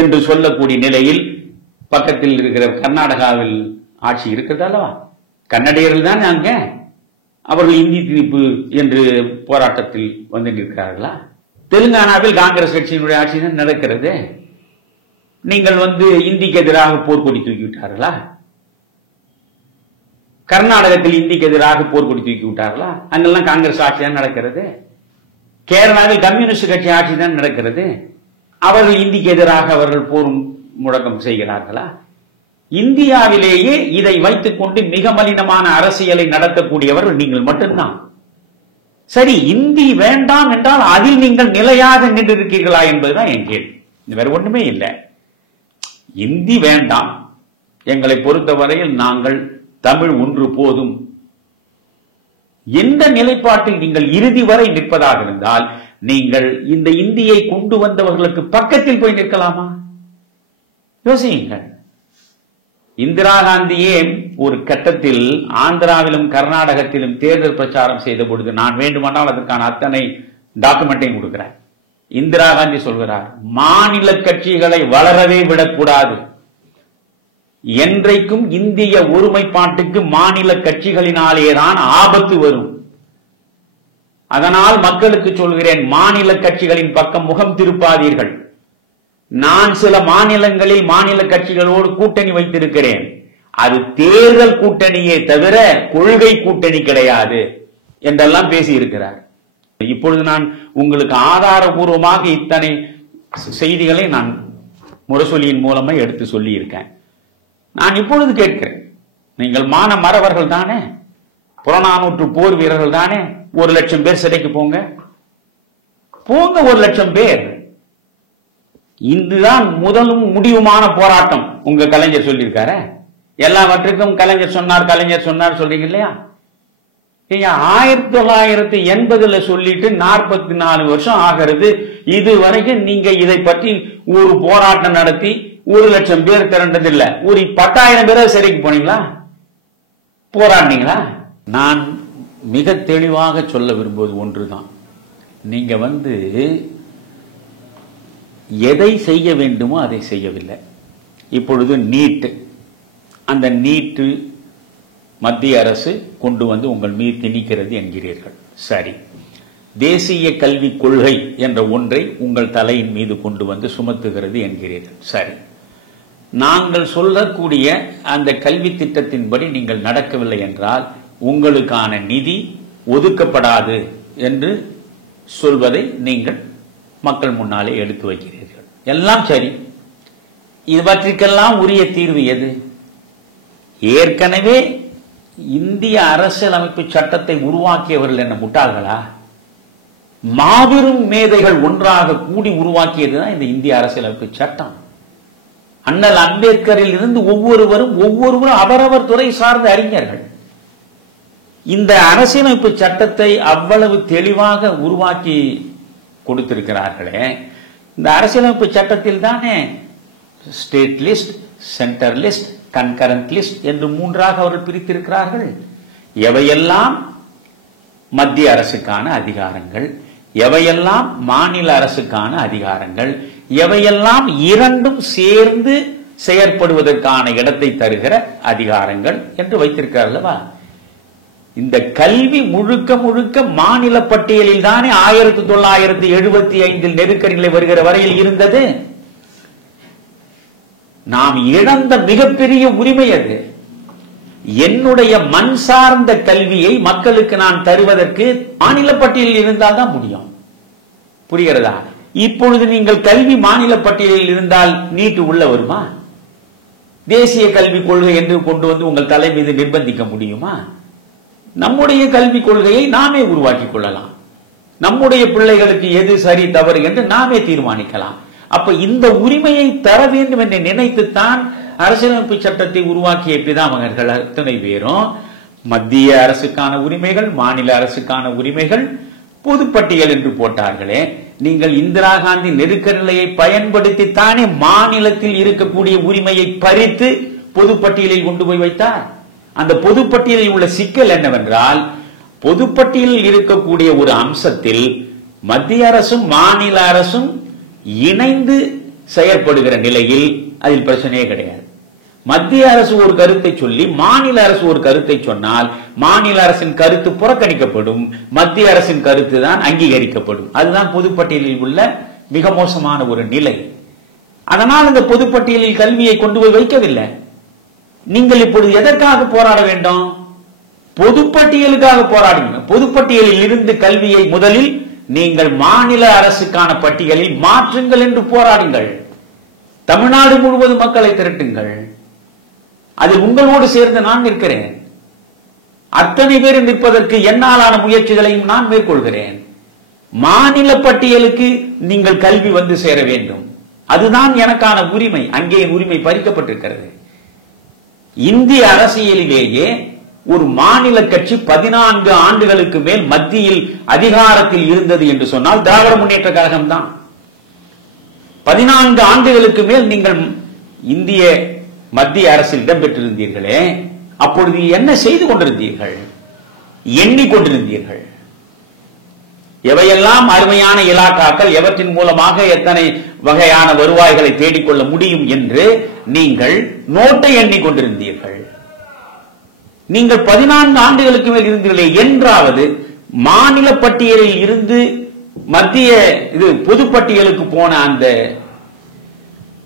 என்று சொல்லக்கூடிய நிலையில் பக்கத்தில் இருக்கிற கர்நாடகாவில் ஆட்சி இருக்கிறது அல்லவா? கன்னடியர்கள் தான் அங்க, அவர்கள் இந்தி திணிப்பு என்று போராட்டத்தில் வந்து நிற்கிறார்களா? தெலுங்கானாவில் காங்கிரஸ் கட்சியினுடைய ஆட்சி தான் நடக்கிறது. நீங்கள் இந்திக்கு எதிராக போர்க்கொடி தூக்கி விட்டார்களா? கர்நாடகத்தில் இந்திக்கு எதிராக போர்க்கொடி தூக்கி விட்டார்களா? அங்கெல்லாம் காங்கிரஸ் ஆட்சி தான் நடக்கிறது. கேரளாவில் கம்யூனிஸ்ட் கட்சி ஆட்சி தான் நடக்கிறது. அவர்கள் இந்திக்கு எதிராக அவர்கள் போர் முழக்கம் செய்கிறார்களா? இந்தியாவிலேயே இதை வைத்துக் கொண்டு மிக மலினமான அரசியலை நடத்தக்கூடியவர்கள் நீங்கள் மட்டும்தான். சரி, இந்தி வேண்டாம் என்றால் அதில் நீங்கள் நிலையாக நின்றிருக்கிறீர்களா என்பதுதான் என் கேள்வி. வேற ஒண்ணுமே இல்லை. இந்தி வேண்டாம், எங்களை பொறுத்தவரையில் நாங்கள் தமிழ் ஒன்று போதும் எந்த நிலைப்பாட்டில் நீங்கள் இறுதி வரை நிற்பதாக இருந்தால், நீங்கள் இந்த இந்தியை கொண்டு வந்தவர்களுக்கு பக்கத்தில் போய் நிற்கலாமா? யோசியுங்கள். இந்திரா காந்தியே ஒரு கட்டத்தில் ஆந்திராவிலும் கர்நாடகத்திலும் தேர்தல் பிரச்சாரம் செய்த பொழுது, நான் வேண்டுமானால் அதற்கான அத்தனை டாக்குமெண்ட்டையும் கொடுக்கிறேன். இந்திரா காந்தி சொல்கிறார், மாநில கட்சிகளை வளரவே விடக்கூடாது. என்றைக்கும் இந்திய ஒருமைப்பாட்டுக்கு மாநில கட்சிகளினாலேதான் ஆபத்து வரும். அதனால் மக்களுக்கு சொல்கிறேன், மாநில கட்சிகளின் பக்கம் முகம் திருப்பாதீர்கள். நான் சில மாநிலங்களில் மாநில கட்சிகளோடு கூட்டணி வைத்திருக்கிறேன். அது தேர்தல் கூட்டணியே தவிர கொள்கை கூட்டணி கிடையாது என்றெல்லாம் பேசி இருக்கிறார். இப்பொழுது நான் உங்களுக்கு ஆதாரபூர்வமாக இத்தனை செய்திகளை நான் முரசொலியின் மூலமா எடுத்து சொல்லி இருக்கேன். நான் இப்பொழுது கேட்கிறேன், நீங்கள் மான மறவர்கள் தானே, புறநானூற்று போர் வீரர்கள் தானே, 1,00,000 பேர் சிறைக்கு போங்க 1,00,000 பேர். இதுதான் முதலும் முடிவுமான போராட்டம். உங்க கலைஞர் சொல்லியிருக்காரு. எல்லாவற்றுக்கும் கலைஞர் சொன்னார் சொல்றீங்க இல்லையா? 1980 சொல்லிட்டு 44 வருஷம் ஆகிறது. இதுவரைக்கும் நீங்க இதை பற்றி ஒரு போராட்டம் நடத்தி 1,00,000 பேர் திரண்டதில்லை. ஒரு 10,000 பேரை சிறைக்கு போனீங்களா? போராடினீங்களா? நான் மிக தெளிவாக சொல்ல விரும்புவது ஒன்றுதான், நீங்க எதை செய்ய வேண்டுமோ அதை செய்யவில்லை. இப்பொழுது நீட், அந்த நீட்டு மத்திய அரசு கொண்டு வந்து உங்கள் மீது திணிக்கிறது என்கிறீர்கள். சரி, தேசிய கல்விக் கொள்கை என்ற ஒன்றை உங்கள் தலையின் மீது கொண்டு வந்து சுமத்துகிறது என்கிறீர்கள். சரி, நாங்கள் சொல்லக்கூடிய அந்த கல்வி திட்டத்தின்படி நீங்கள் நடக்கவில்லை என்றால் உங்களுக்கான நிதி ஒதுக்கப்படாது என்று சொல்வதை நீங்கள் மக்கள் முன்னாலே எடுத்து வைக்கிறீர்கள். எல்லாம் சரி, இவற்றிற்கெல்லாம் உரிய தீர்வு எது? ஏற்கனவே இந்திய அரசியலமைப்பு சட்டத்தை உருவாக்கியவர்கள் என்ன முட்டாள்களா? மாபெரும் மேதைகள் ஒன்றாக கூடி உருவாக்கியதுதான் இந்த இந்திய அரசியலமைப்பு சட்டம். அண்ணல் அம்பேத்கரில் இருந்து ஒவ்வொருவரும் அவரவர் துறை சார்ந்த அறிஞர்கள். இந்த அரசியலமைப்பு சட்டத்தை அவ்வளவு தெளிவாக உருவாக்கி கொடுத்திருக்கிறார்களே, இந்த அரசியலமைப்பு சட்டத்தில் தானே state list, centre list, concurrent list என்று மூன்றாக அவர்கள் பிரித்திருக்கிறார்கள். எவையெல்லாம் மத்திய அரசுக்கான அதிகாரங்கள், எவையெல்லாம் மாநில அரசுக்கான அதிகாரங்கள், எவையெல்லாம் இரண்டும் சேர்ந்து செயற்படுவதற்கான இடத்தை தருகிற அதிகாரங்கள் என்று வைத்திருக்கிறார்களவா? இந்த கல்வி முழுக்க முழுக்க மாநில பட்டியலில் தானே 1975 நெருக்கடி நிலை வருகிற வரையில் இருந்தது. நாம் இழந்த மிகப்பெரிய உரிமை அது. என்னுடைய மண் சார்ந்த கல்வியை மக்களுக்கு நான் தருவதற்கு மாநில பட்டியலில் இருந்தால் தான் முடியும். புரிகிறதா? இப்பொழுது நீங்கள் கல்வி மாநில பட்டியலில் இருந்தால் நீட்டு உள்ள வருமா? தேசிய கல்விக் கொள்கை என்று கொண்டு வந்து உங்கள் தலை மீது நிர்பந்திக்க முடியுமா? நம்முடைய கல்விக் கொள்கையை நாமே உருவாக்கிக் கொள்ளலாம். நம்முடைய பிள்ளைகளுக்கு எது சரி தவறு என்று நாமே தீர்மானிக்கலாம். அப்ப இந்த உரிமையை தர வேண்டும் என்று நினைத்துத்தான் அரசியலமைப்பு சட்டத்தை உருவாக்கிய பிதாமகர்கள் அத்தனை பேரும் மத்திய அரசுக்கான உரிமைகள், மாநில அரசுக்கான உரிமைகள், பொதுப்பட்டியல் என்று போட்டார்களே. நீங்கள் இந்திரா காந்தி நெருக்கடி நிலையை பயன்படுத்தித்தானே மாநிலத்தில் இருக்கக்கூடிய உரிமையை பறித்து பொதுப்பட்டியலில் கொண்டு போய் வைத்தார். அந்த பொதுப்பட்டியலில் உள்ள சிக்கல் என்னவென்றால், பொதுப்பட்டியலில் இருக்கக்கூடிய ஒரு அம்சத்தில் மத்திய அரசும் மாநில அரசும் இணைந்து செயற்படுகிற நிலையில் அதில் பிரச்சனையே கிடையாது. மத்திய அரசு ஒரு கருத்தை சொல்லி மாநில அரசு ஒரு கருத்தை சொன்னால் மாநில அரசின் கருத்து புறக்கணிக்கப்படும், மத்திய அரசின் கருத்து தான் அங்கீகரிக்கப்படும். அதுதான் பொதுப்பட்டியலில் உள்ள மிக மோசமான ஒரு நிலை. அதனால் இந்த பொதுப்பட்டியலில் கல்வியை கொண்டு போய் வைக்கவில்லை. நீங்கள் இப்பொழுது எதற்காக போராட வேண்டும்? பொதுப்பட்டியலுக்காக போராடுங்க. பொதுப்பட்டியலில் இருந்து கல்வியை முதலில் நீங்கள் மாநில அரசுக்கான பட்டியலில் மாற்றுங்கள் என்று போராடுங்கள். தமிழ்நாடு முழுவதும் மக்களை திரட்டுங்கள். அதில் உங்களோடு சேர்ந்து நான் நிற்கிறேன். அத்தனை பேர் நிற்பதற்கு என்னாலான முயற்சிகளையும் நான் மேற்கொள்கிறேன். மாநில பட்டியலுக்கு நீங்கள் கல்வி வந்து சேர வேண்டும். அதுதான் எனக்கான உரிமை. அங்கே உரிமை பறிக்கப்பட்டிருக்கிறது. இந்திய அரசியலிலேயே ஒரு மாநில கட்சி 14 ஆண்டுகளுக்கு மேல் மத்தியில் அதிகாரத்தில் இருந்தது என்று சொன்னால் திராவிட முன்னேற்ற கழகம் தான். 14 ஆண்டுகளுக்கு மேல் நீங்கள் இந்திய மத்திய அரசில் இடம்பெற்றிருந்தீர்களே, அப்பொழுது என்ன செய்து கொண்டிருந்தீர்கள்? எண்ணிக்கொண்டிருந்தீர்கள். எவையெல்லாம் அருமையான இலாக்காக்கள், எவற்றின் மூலமாக எத்தனை வகையான வருவாய்களை தேடிக்கொள்ள முடியும் என்று நீங்கள் நோட்டை எண்ணிக்கொண்டிருந்தீர்கள். நீங்கள் 14 ஆண்டுகளுக்கு மேல் இருந்தீர்களே என்றாவது மாநில பட்டியலில் இருந்து மத்திய பொதுப்பட்டியலுக்கு போன அந்த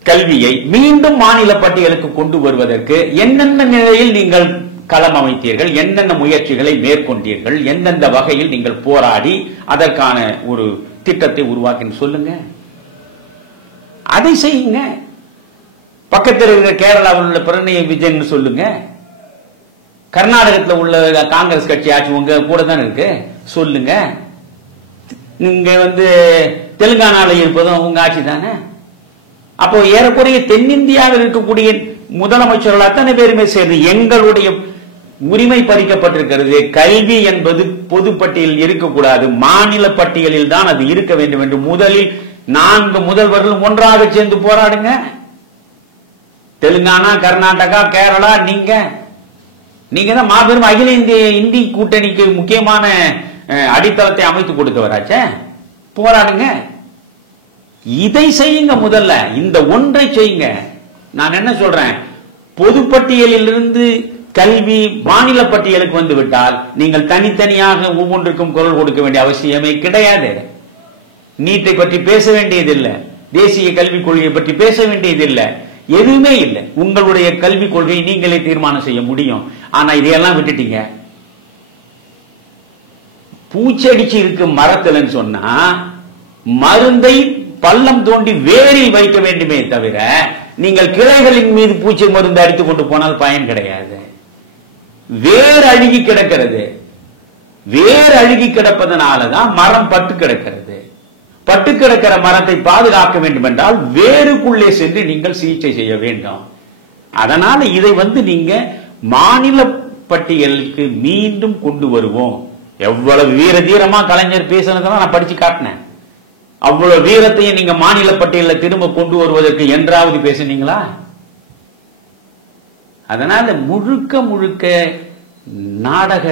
கல்வியை மீண்டும் மாநில பட்டியலுக்கு கொண்டு வருவதற்கு என்னென்ன நிலையில் நீங்கள் களம் அமைத்தீர்கள், என்னென்ன முயற்சிகளை மேற்கொண்டீர்கள், எந்தெந்த வகையில் நீங்கள் போராடி அதற்கான ஒரு திட்டத்தை உருவாக்கி சொல்லுங்க. அதை செய்யுங்க. பக்கத்தில் இருக்கிற கேரளாவில் உள்ள பிரணய விஜயன் சொல்லுங்க. கர்நாடகத்தில் உள்ள காங்கிரஸ் கட்சி ஆட்சி உங்க கூட தான் இருக்கு, சொல்லுங்க. நீங்க தெலுங்கானாவில் இருப்பதும் உங்க ஆட்சி தானே. அப்போ ஏறக்குறைய தென்னிந்தியாவில் இருக்கக்கூடிய முதலமைச்சர்கள் அத்தனை பேருமே சேர்ந்து எங்களுடைய உரிமை பறிக்கப்பட்டிருக்கிறது. கல்வி என்பது பொதுப்பட்டியலில் இருக்கக்கூடாது, மாநில பட்டியலில் தான் அது இருக்க வேண்டும் என்று முதலில் 4 முதல்வர்களும் ஒன்றாக சேர்ந்து போராடுங்க. தெலுங்கானா, கர்நாடகா, கேரளா, நீங்க தான் மாபெரும் அகில இந்தி கூட்டணிக்கு முக்கியமான அடித்தளத்தை அமைத்து கொடுத்தவராச்சே. போராடுங்க. இதை செய்யுங்க. முதல்ல இந்த ஒன்றை செய்யுங்க. நான் என்ன சொல்றேன், பொதுப்பட்டியலில் இருந்து கல்வி மாநில பட்டியலுக்கு வந்து விட்டால் நீங்கள் தனித்தனியாக ஒவ்வொன்றுக்கும் குரல் கொடுக்க வேண்டிய அவசியமே கிடையாது. நீட்டை பற்றி பேச வேண்டியதில்லை, தேசிய கல்விக் கொள்கையை பற்றி பேச வேண்டியதில்லை. எதுவுமே இல்லை. உங்களுடைய கல்விக் கொள்கையை நீங்களே தீர்மானம் செய்ய முடியும். ஆனா இதையெல்லாம் விட்டுட்டீங்க. பூச்சடிச்சு இருக்கு மரத்துலன்னு சொன்னா மருந்தை பள்ளம் தோண்டி வேரில் வைக்க வேண்டுமே தவிர நீங்கள் கிளைகளின் மீது பூச்சி மருந்து அடித்துக் கொண்டு போனால் பயன் கிடையாது. வேர் அழுகி கிடக்கிறது. வேர் அழுகி கிடப்பதனாலதான் மரம் பட்டு கிடக்கிறது. பட்டு கிடக்கிற மரத்தை பாதுகாக்க வேண்டும் என்றால் வேருக்குள்ளே சென்று நீங்கள் சிகிச்சை செய்ய வேண்டும். அதனால இதை நீங்க மாநில பட்டியலுக்கு மீண்டும் கொண்டு வருவோம். எவ்வளவு வீர தீரமா கலைஞர் பேசினதெல்லாம் நான் படிச்சு காட்டினேன். அவ்வளவு வீரத்தையும் நீங்க மாநில பட்டியலில் திரும்ப கொண்டு வருவதற்கு என்றாவது பேசினீங்களா? அதனால முழுக்க முழுக்க நாடக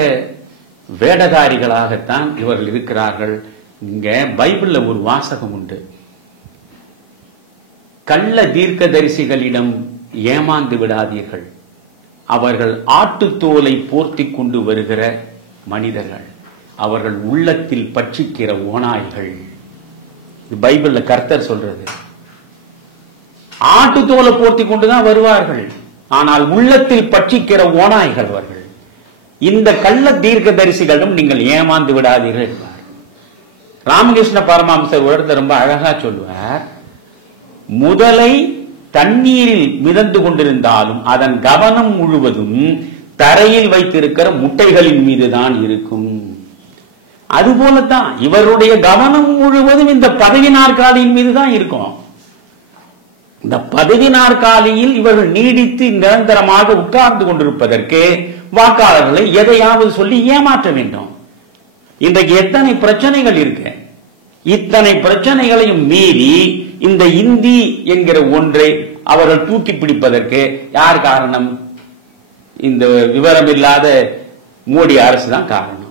வேடதாரிகளாகத்தான் இவர்கள் இருக்கிறார்கள். இங்க பைபிள்ல ஒரு வாசகம் உண்டு. கள்ள தீர்க்கதரிசிகளிடம் ஏமாந்து விடாதீர்கள், அவர்கள் ஆட்டுத்தோலை போர்த்தி கொண்டு வருகிற மனிதர்கள், அவர்கள் உள்ளத்தில் பட்சிக்கிற ஓநாய்கள். பைபிள்ல கர்த்தர் சொல்றது. ஆட்டுத்தோலை போர்த்தி கொண்டுதான் வருவார்கள், ஆனால் உள்ளத்தில் பட்சிக்கிற ஓநாய்கள் அவர்கள். இந்த கள்ள தீர்க்க தரிசிகளிடம் நீங்கள் ஏமாந்து விடாதீர்கள். ராமகிருஷ்ண பரமஹம்சர் ஒரு இடத்துல ரொம்ப அழகா சொல்லுவார், முதலை தண்ணீரில் மிதந்து கொண்டிருந்தாலும் அதன் கவனம் முழுவதும் தரையில் வைத்திருக்கிற முட்டைகளின் மீதுதான் இருக்கும். அதுபோலத்தான் இவருடைய கவனம் முழுவதும் இந்த பதவி நாற்காலியின் மீதுதான் இருக்கும். இந்த பதவி நாற்காலியில் இவர்கள் நீடித்து நிரந்தரமாக உட்கார்ந்து கொண்டிருப்பதற்கு வாக்காளர்களை எதையாவது சொல்லி ஏமாற்ற வேண்டும். இன்றைக்கு எத்தனை பிரச்சனைகள் இருக்கு. இத்தனை பிரச்சனைகளையும் மீறி இந்த இந்தி என்கிற ஒன்றை அவர்கள் தூக்கி பிடிப்பதற்கு யார் காரணம்? இந்த விவரம் இல்லாத மோடி அரசு தான் காரணம்.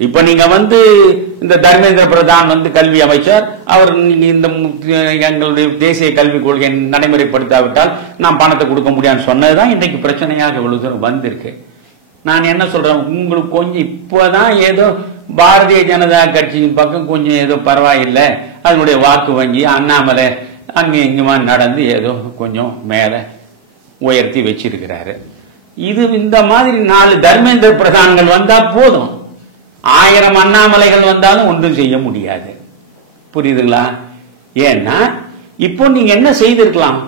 இப்ப நீங்க இந்த தர்மேந்திர பிரதான் கல்வி அமைச்சர், அவர் இந்த எங்களுடைய தேசிய கல்விக் கொள்கை நடைமுறைப்படுத்தாவிட்டால் நாம் பணத்தை கொடுக்க முடியாதுன்னு சொன்னதுதான் இன்றைக்கு பிரச்சனையாக இவ்வளவு தூரம் வந்திருக்கு. நான் என்ன சொல்றேன், உங்களுக்கு கொஞ்சம் இப்பதான் ஏதோ பாரதிய ஜனதா கட்சியின் பக்கம் கொஞ்சம் ஏதோ பரவாயில்லை, அதனுடைய வாக்கு வங்கி அண்ணாமலை அங்கே இங்குமா நடந்து ஏதோ கொஞ்சம் மேல உயர்த்தி வச்சிருக்கிறாரு. இது இந்த மாதிரி 4 தர்மேந்திர பிரதான்கள் வந்தா போதும், 1000 அண்ணாமலைகள் வந்தாலும் ஒன்றும் செய்ய முடியாது. புரியுதுங்களா? ஏன்னா இப்போ நீங்க என்ன செய்திருக்கலாம்,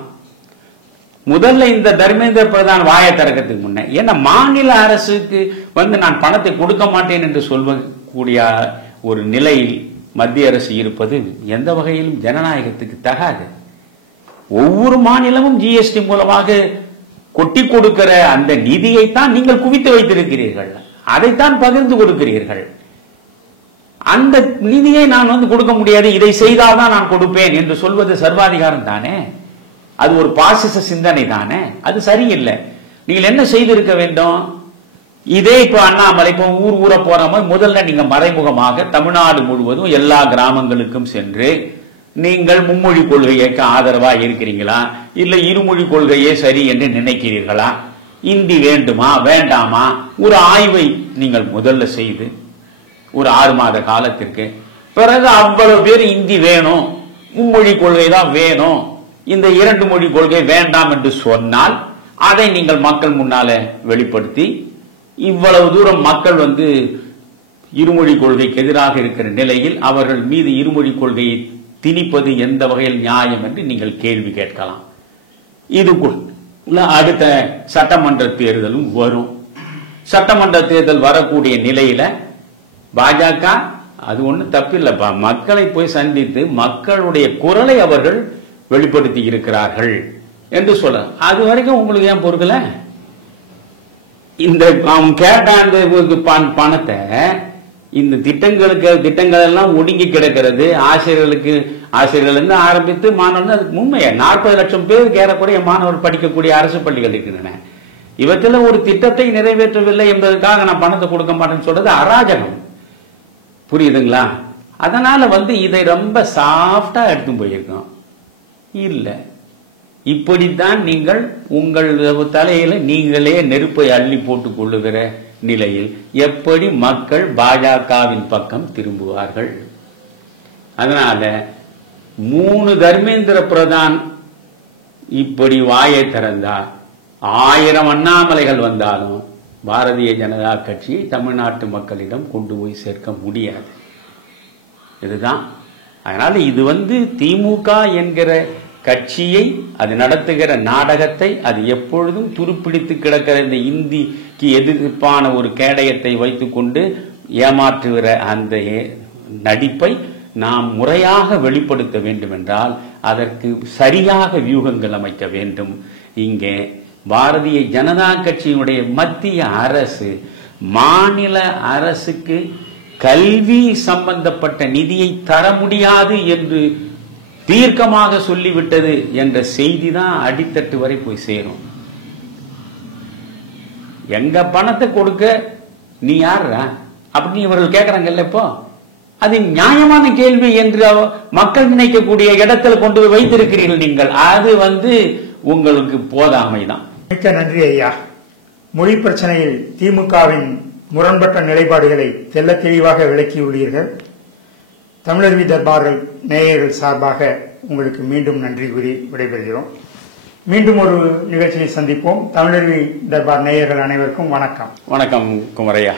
முதல்ல இந்த தர்மேந்திர பிரதான் வாயை திறக்கிறதுக்கு முன்ன, ஏன்னா மாநில அரசுக்கு நான் பணத்தை கொடுக்க மாட்டேன் என்று சொல்லக்கூடிய ஒரு நிலையில் மத்திய அரசு இருப்பது எந்த வகையிலும் ஜனநாயகத்துக்கு தகாது. ஒவ்வொரு மாநிலமும் ஜிஎஸ்டி மூலமாக கொட்டி கொடுக்கிற அந்த நிதியைத்தான் நீங்கள் குவித்து வைத்திருக்கிறீர்கள், அதைத்தான் பகிர்ந்து கொடுக்கிறீர்கள். அந்த நிதியை நான் கொடுக்க முடியாது, இதை செய்தால்தான் நான் கொடுப்பேன் என்று சொல்வது சர்வாதிகாரம் தானே, அது ஒரு பாசிச சிந்தனை தானே, அது சரியில்லை. நீங்கள் என்ன செய்திருக்க வேண்டும், இதே இப்ப அண்ணாமலை இப்ப ஊர போற மாதிரி முதல்ல நீங்க மறைமுகமாக தமிழ்நாடு முழுவதும் எல்லா கிராமங்களுக்கும் சென்று நீங்கள் மும்மொழி கொள்கைக்கு ஆதரவா இருக்கிறீங்களா, இல்ல இருமொழி கொள்கையே சரி என்று நினைக்கிறீர்களா, இந்தி வேண்டுமா வேண்டாமா, ஒரு ஆய்வை நீங்கள் முதல்ல செய்து ஒரு 6 மாத காலத்திற்கு பிறகு அவ்வளவு பேர் இந்தி வேணும், மும்மொழி கொள்கை தான் வேணும், இந்த 2 மொழி கொள்கை வேண்டாம் என்று சொன்னால் அதை நீங்கள் மக்கள் முன்னால வெளிப்படுத்தி, இவ்வளவு தூரம் மக்கள் இருமொழி கொள்கைக்கு எதிராக இருக்கிற நிலையில் அவர்கள் மீது இருமொழி கொள்கையை திணிப்பது எந்த வகையில் நியாயம் என்று நீங்கள் கேள்வி கேட்கலாம். இதுக்குள்ள அடுத்த சட்டமன்ற தேர்தலும் வரும். சட்டமன்ற தேர்தல் வரக்கூடிய நிலையில பாஜக அது ஒன்றும் தப்பில்லைப்பா, மக்களை போய் சந்தித்து மக்களுடைய குரலை அவர்கள் வெளிப்படுத்தி இருக்கிறார்கள் என்று சொல்ல, அது வரைக்கும் உங்களுக்கு ஏன் பொறுக்கல? இந்த கேட்ட அந்த பணத்தை இந்த திட்டங்கள் எல்லாம் ஒடுங்கி கிடக்கிறது. ஆசிரியர்கள் ஆரம்பித்து மாணவர்கள், அதுக்கு உண்மையா 40 லட்சம் பேருக்கு ஏறக்கூடிய மாணவர் படிக்கக்கூடிய அரசு பள்ளிகள் இருக்கின்றன. இவற்றில் ஒரு திட்டத்தை நிறைவேற்றவில்லை என்பதற்காக நான் பணத்தை கொடுக்க மாட்டேன்னு சொல்றது அராஜகம். புரியுதுங்களா? அதனால இதை ரொம்ப சாஃப்டா எடுத்து போயிருக்கோம். இல்ல, இப்படித்தான் நீங்கள் உங்கள் தலையில நீங்களே நெருப்பை அள்ளி போட்டுக் கொள்ளுகிற நிலையில் எப்படி மக்கள் பாஜகவின் பக்கம் திரும்புவார்கள்? அதனால 3 தர்மேந்திர பிரதான் இப்படி வாயை திறந்தா 1000 அண்ணாமலைகள் வந்தாலும் பாரதிய ஜனதா கட்சியை தமிழ்நாட்டு மக்களிடம் கொண்டு போய் சேர்க்க முடியாது. இதுதான். அதனால இது திமுக என்கிற கட்சியை, அது நடத்துகிற நாடகத்தை, அது எப்பொழுதும் துருப்பிடித்து கிடக்கிற இந்த இந்திக்கு எதிர்ப்பான ஒரு கேடயத்தை வைத்துக்கொண்டு ஏமாற்றுகிற அந்த நடிப்பை நாம் முறையாக வெளிப்படுத்த வேண்டும் என்றால் அதற்கு சரியாக வியூகங்கள் அமைக்க வேண்டும். இங்கே பாரதிய ஜனதா கட்சியினுடைய மத்திய அரசு மாநில அரசுக்கு கல்வி சம்பந்தப்பட்ட நிதியை தர முடியாது என்று தீர்க்கமாக சொல்லிவிட்டது என்ற செய்தி தான் அடித்தட்டு வரை போய் சேரும். எங்க பணத்தை கொடுக்க நீ யாரா அப்படின்னு இவர்கள் கேட்கறாங்கல்ல. இப்போ அது நியாயமான கேள்வி என்று மக்கள் நினைக்கக்கூடிய இடத்துல கொண்டு போய் வைத்திருக்கிறீர்கள் நீங்கள். அது உங்களுக்கு போதாமைதான். மிக்க நன்றி ஐயா. மொழி பிரச்சனையில் திமுகவின் முரண்பட்ட நிலைப்பாடுகளை தெள்ள தெளிவாக விளக்கியுள்ளீர்கள். தமிழருவி தர்பார்கள் நேயர்கள் சார்பாக உங்களுக்கு மீண்டும் நன்றி கூறி விடைபெறுகிறோம். மீண்டும் ஒரு நிகழ்ச்சியை சந்திப்போம். தமிழருவி தர்பார் நேயர்கள் அனைவருக்கும் வணக்கம். வணக்கம் குமரையா.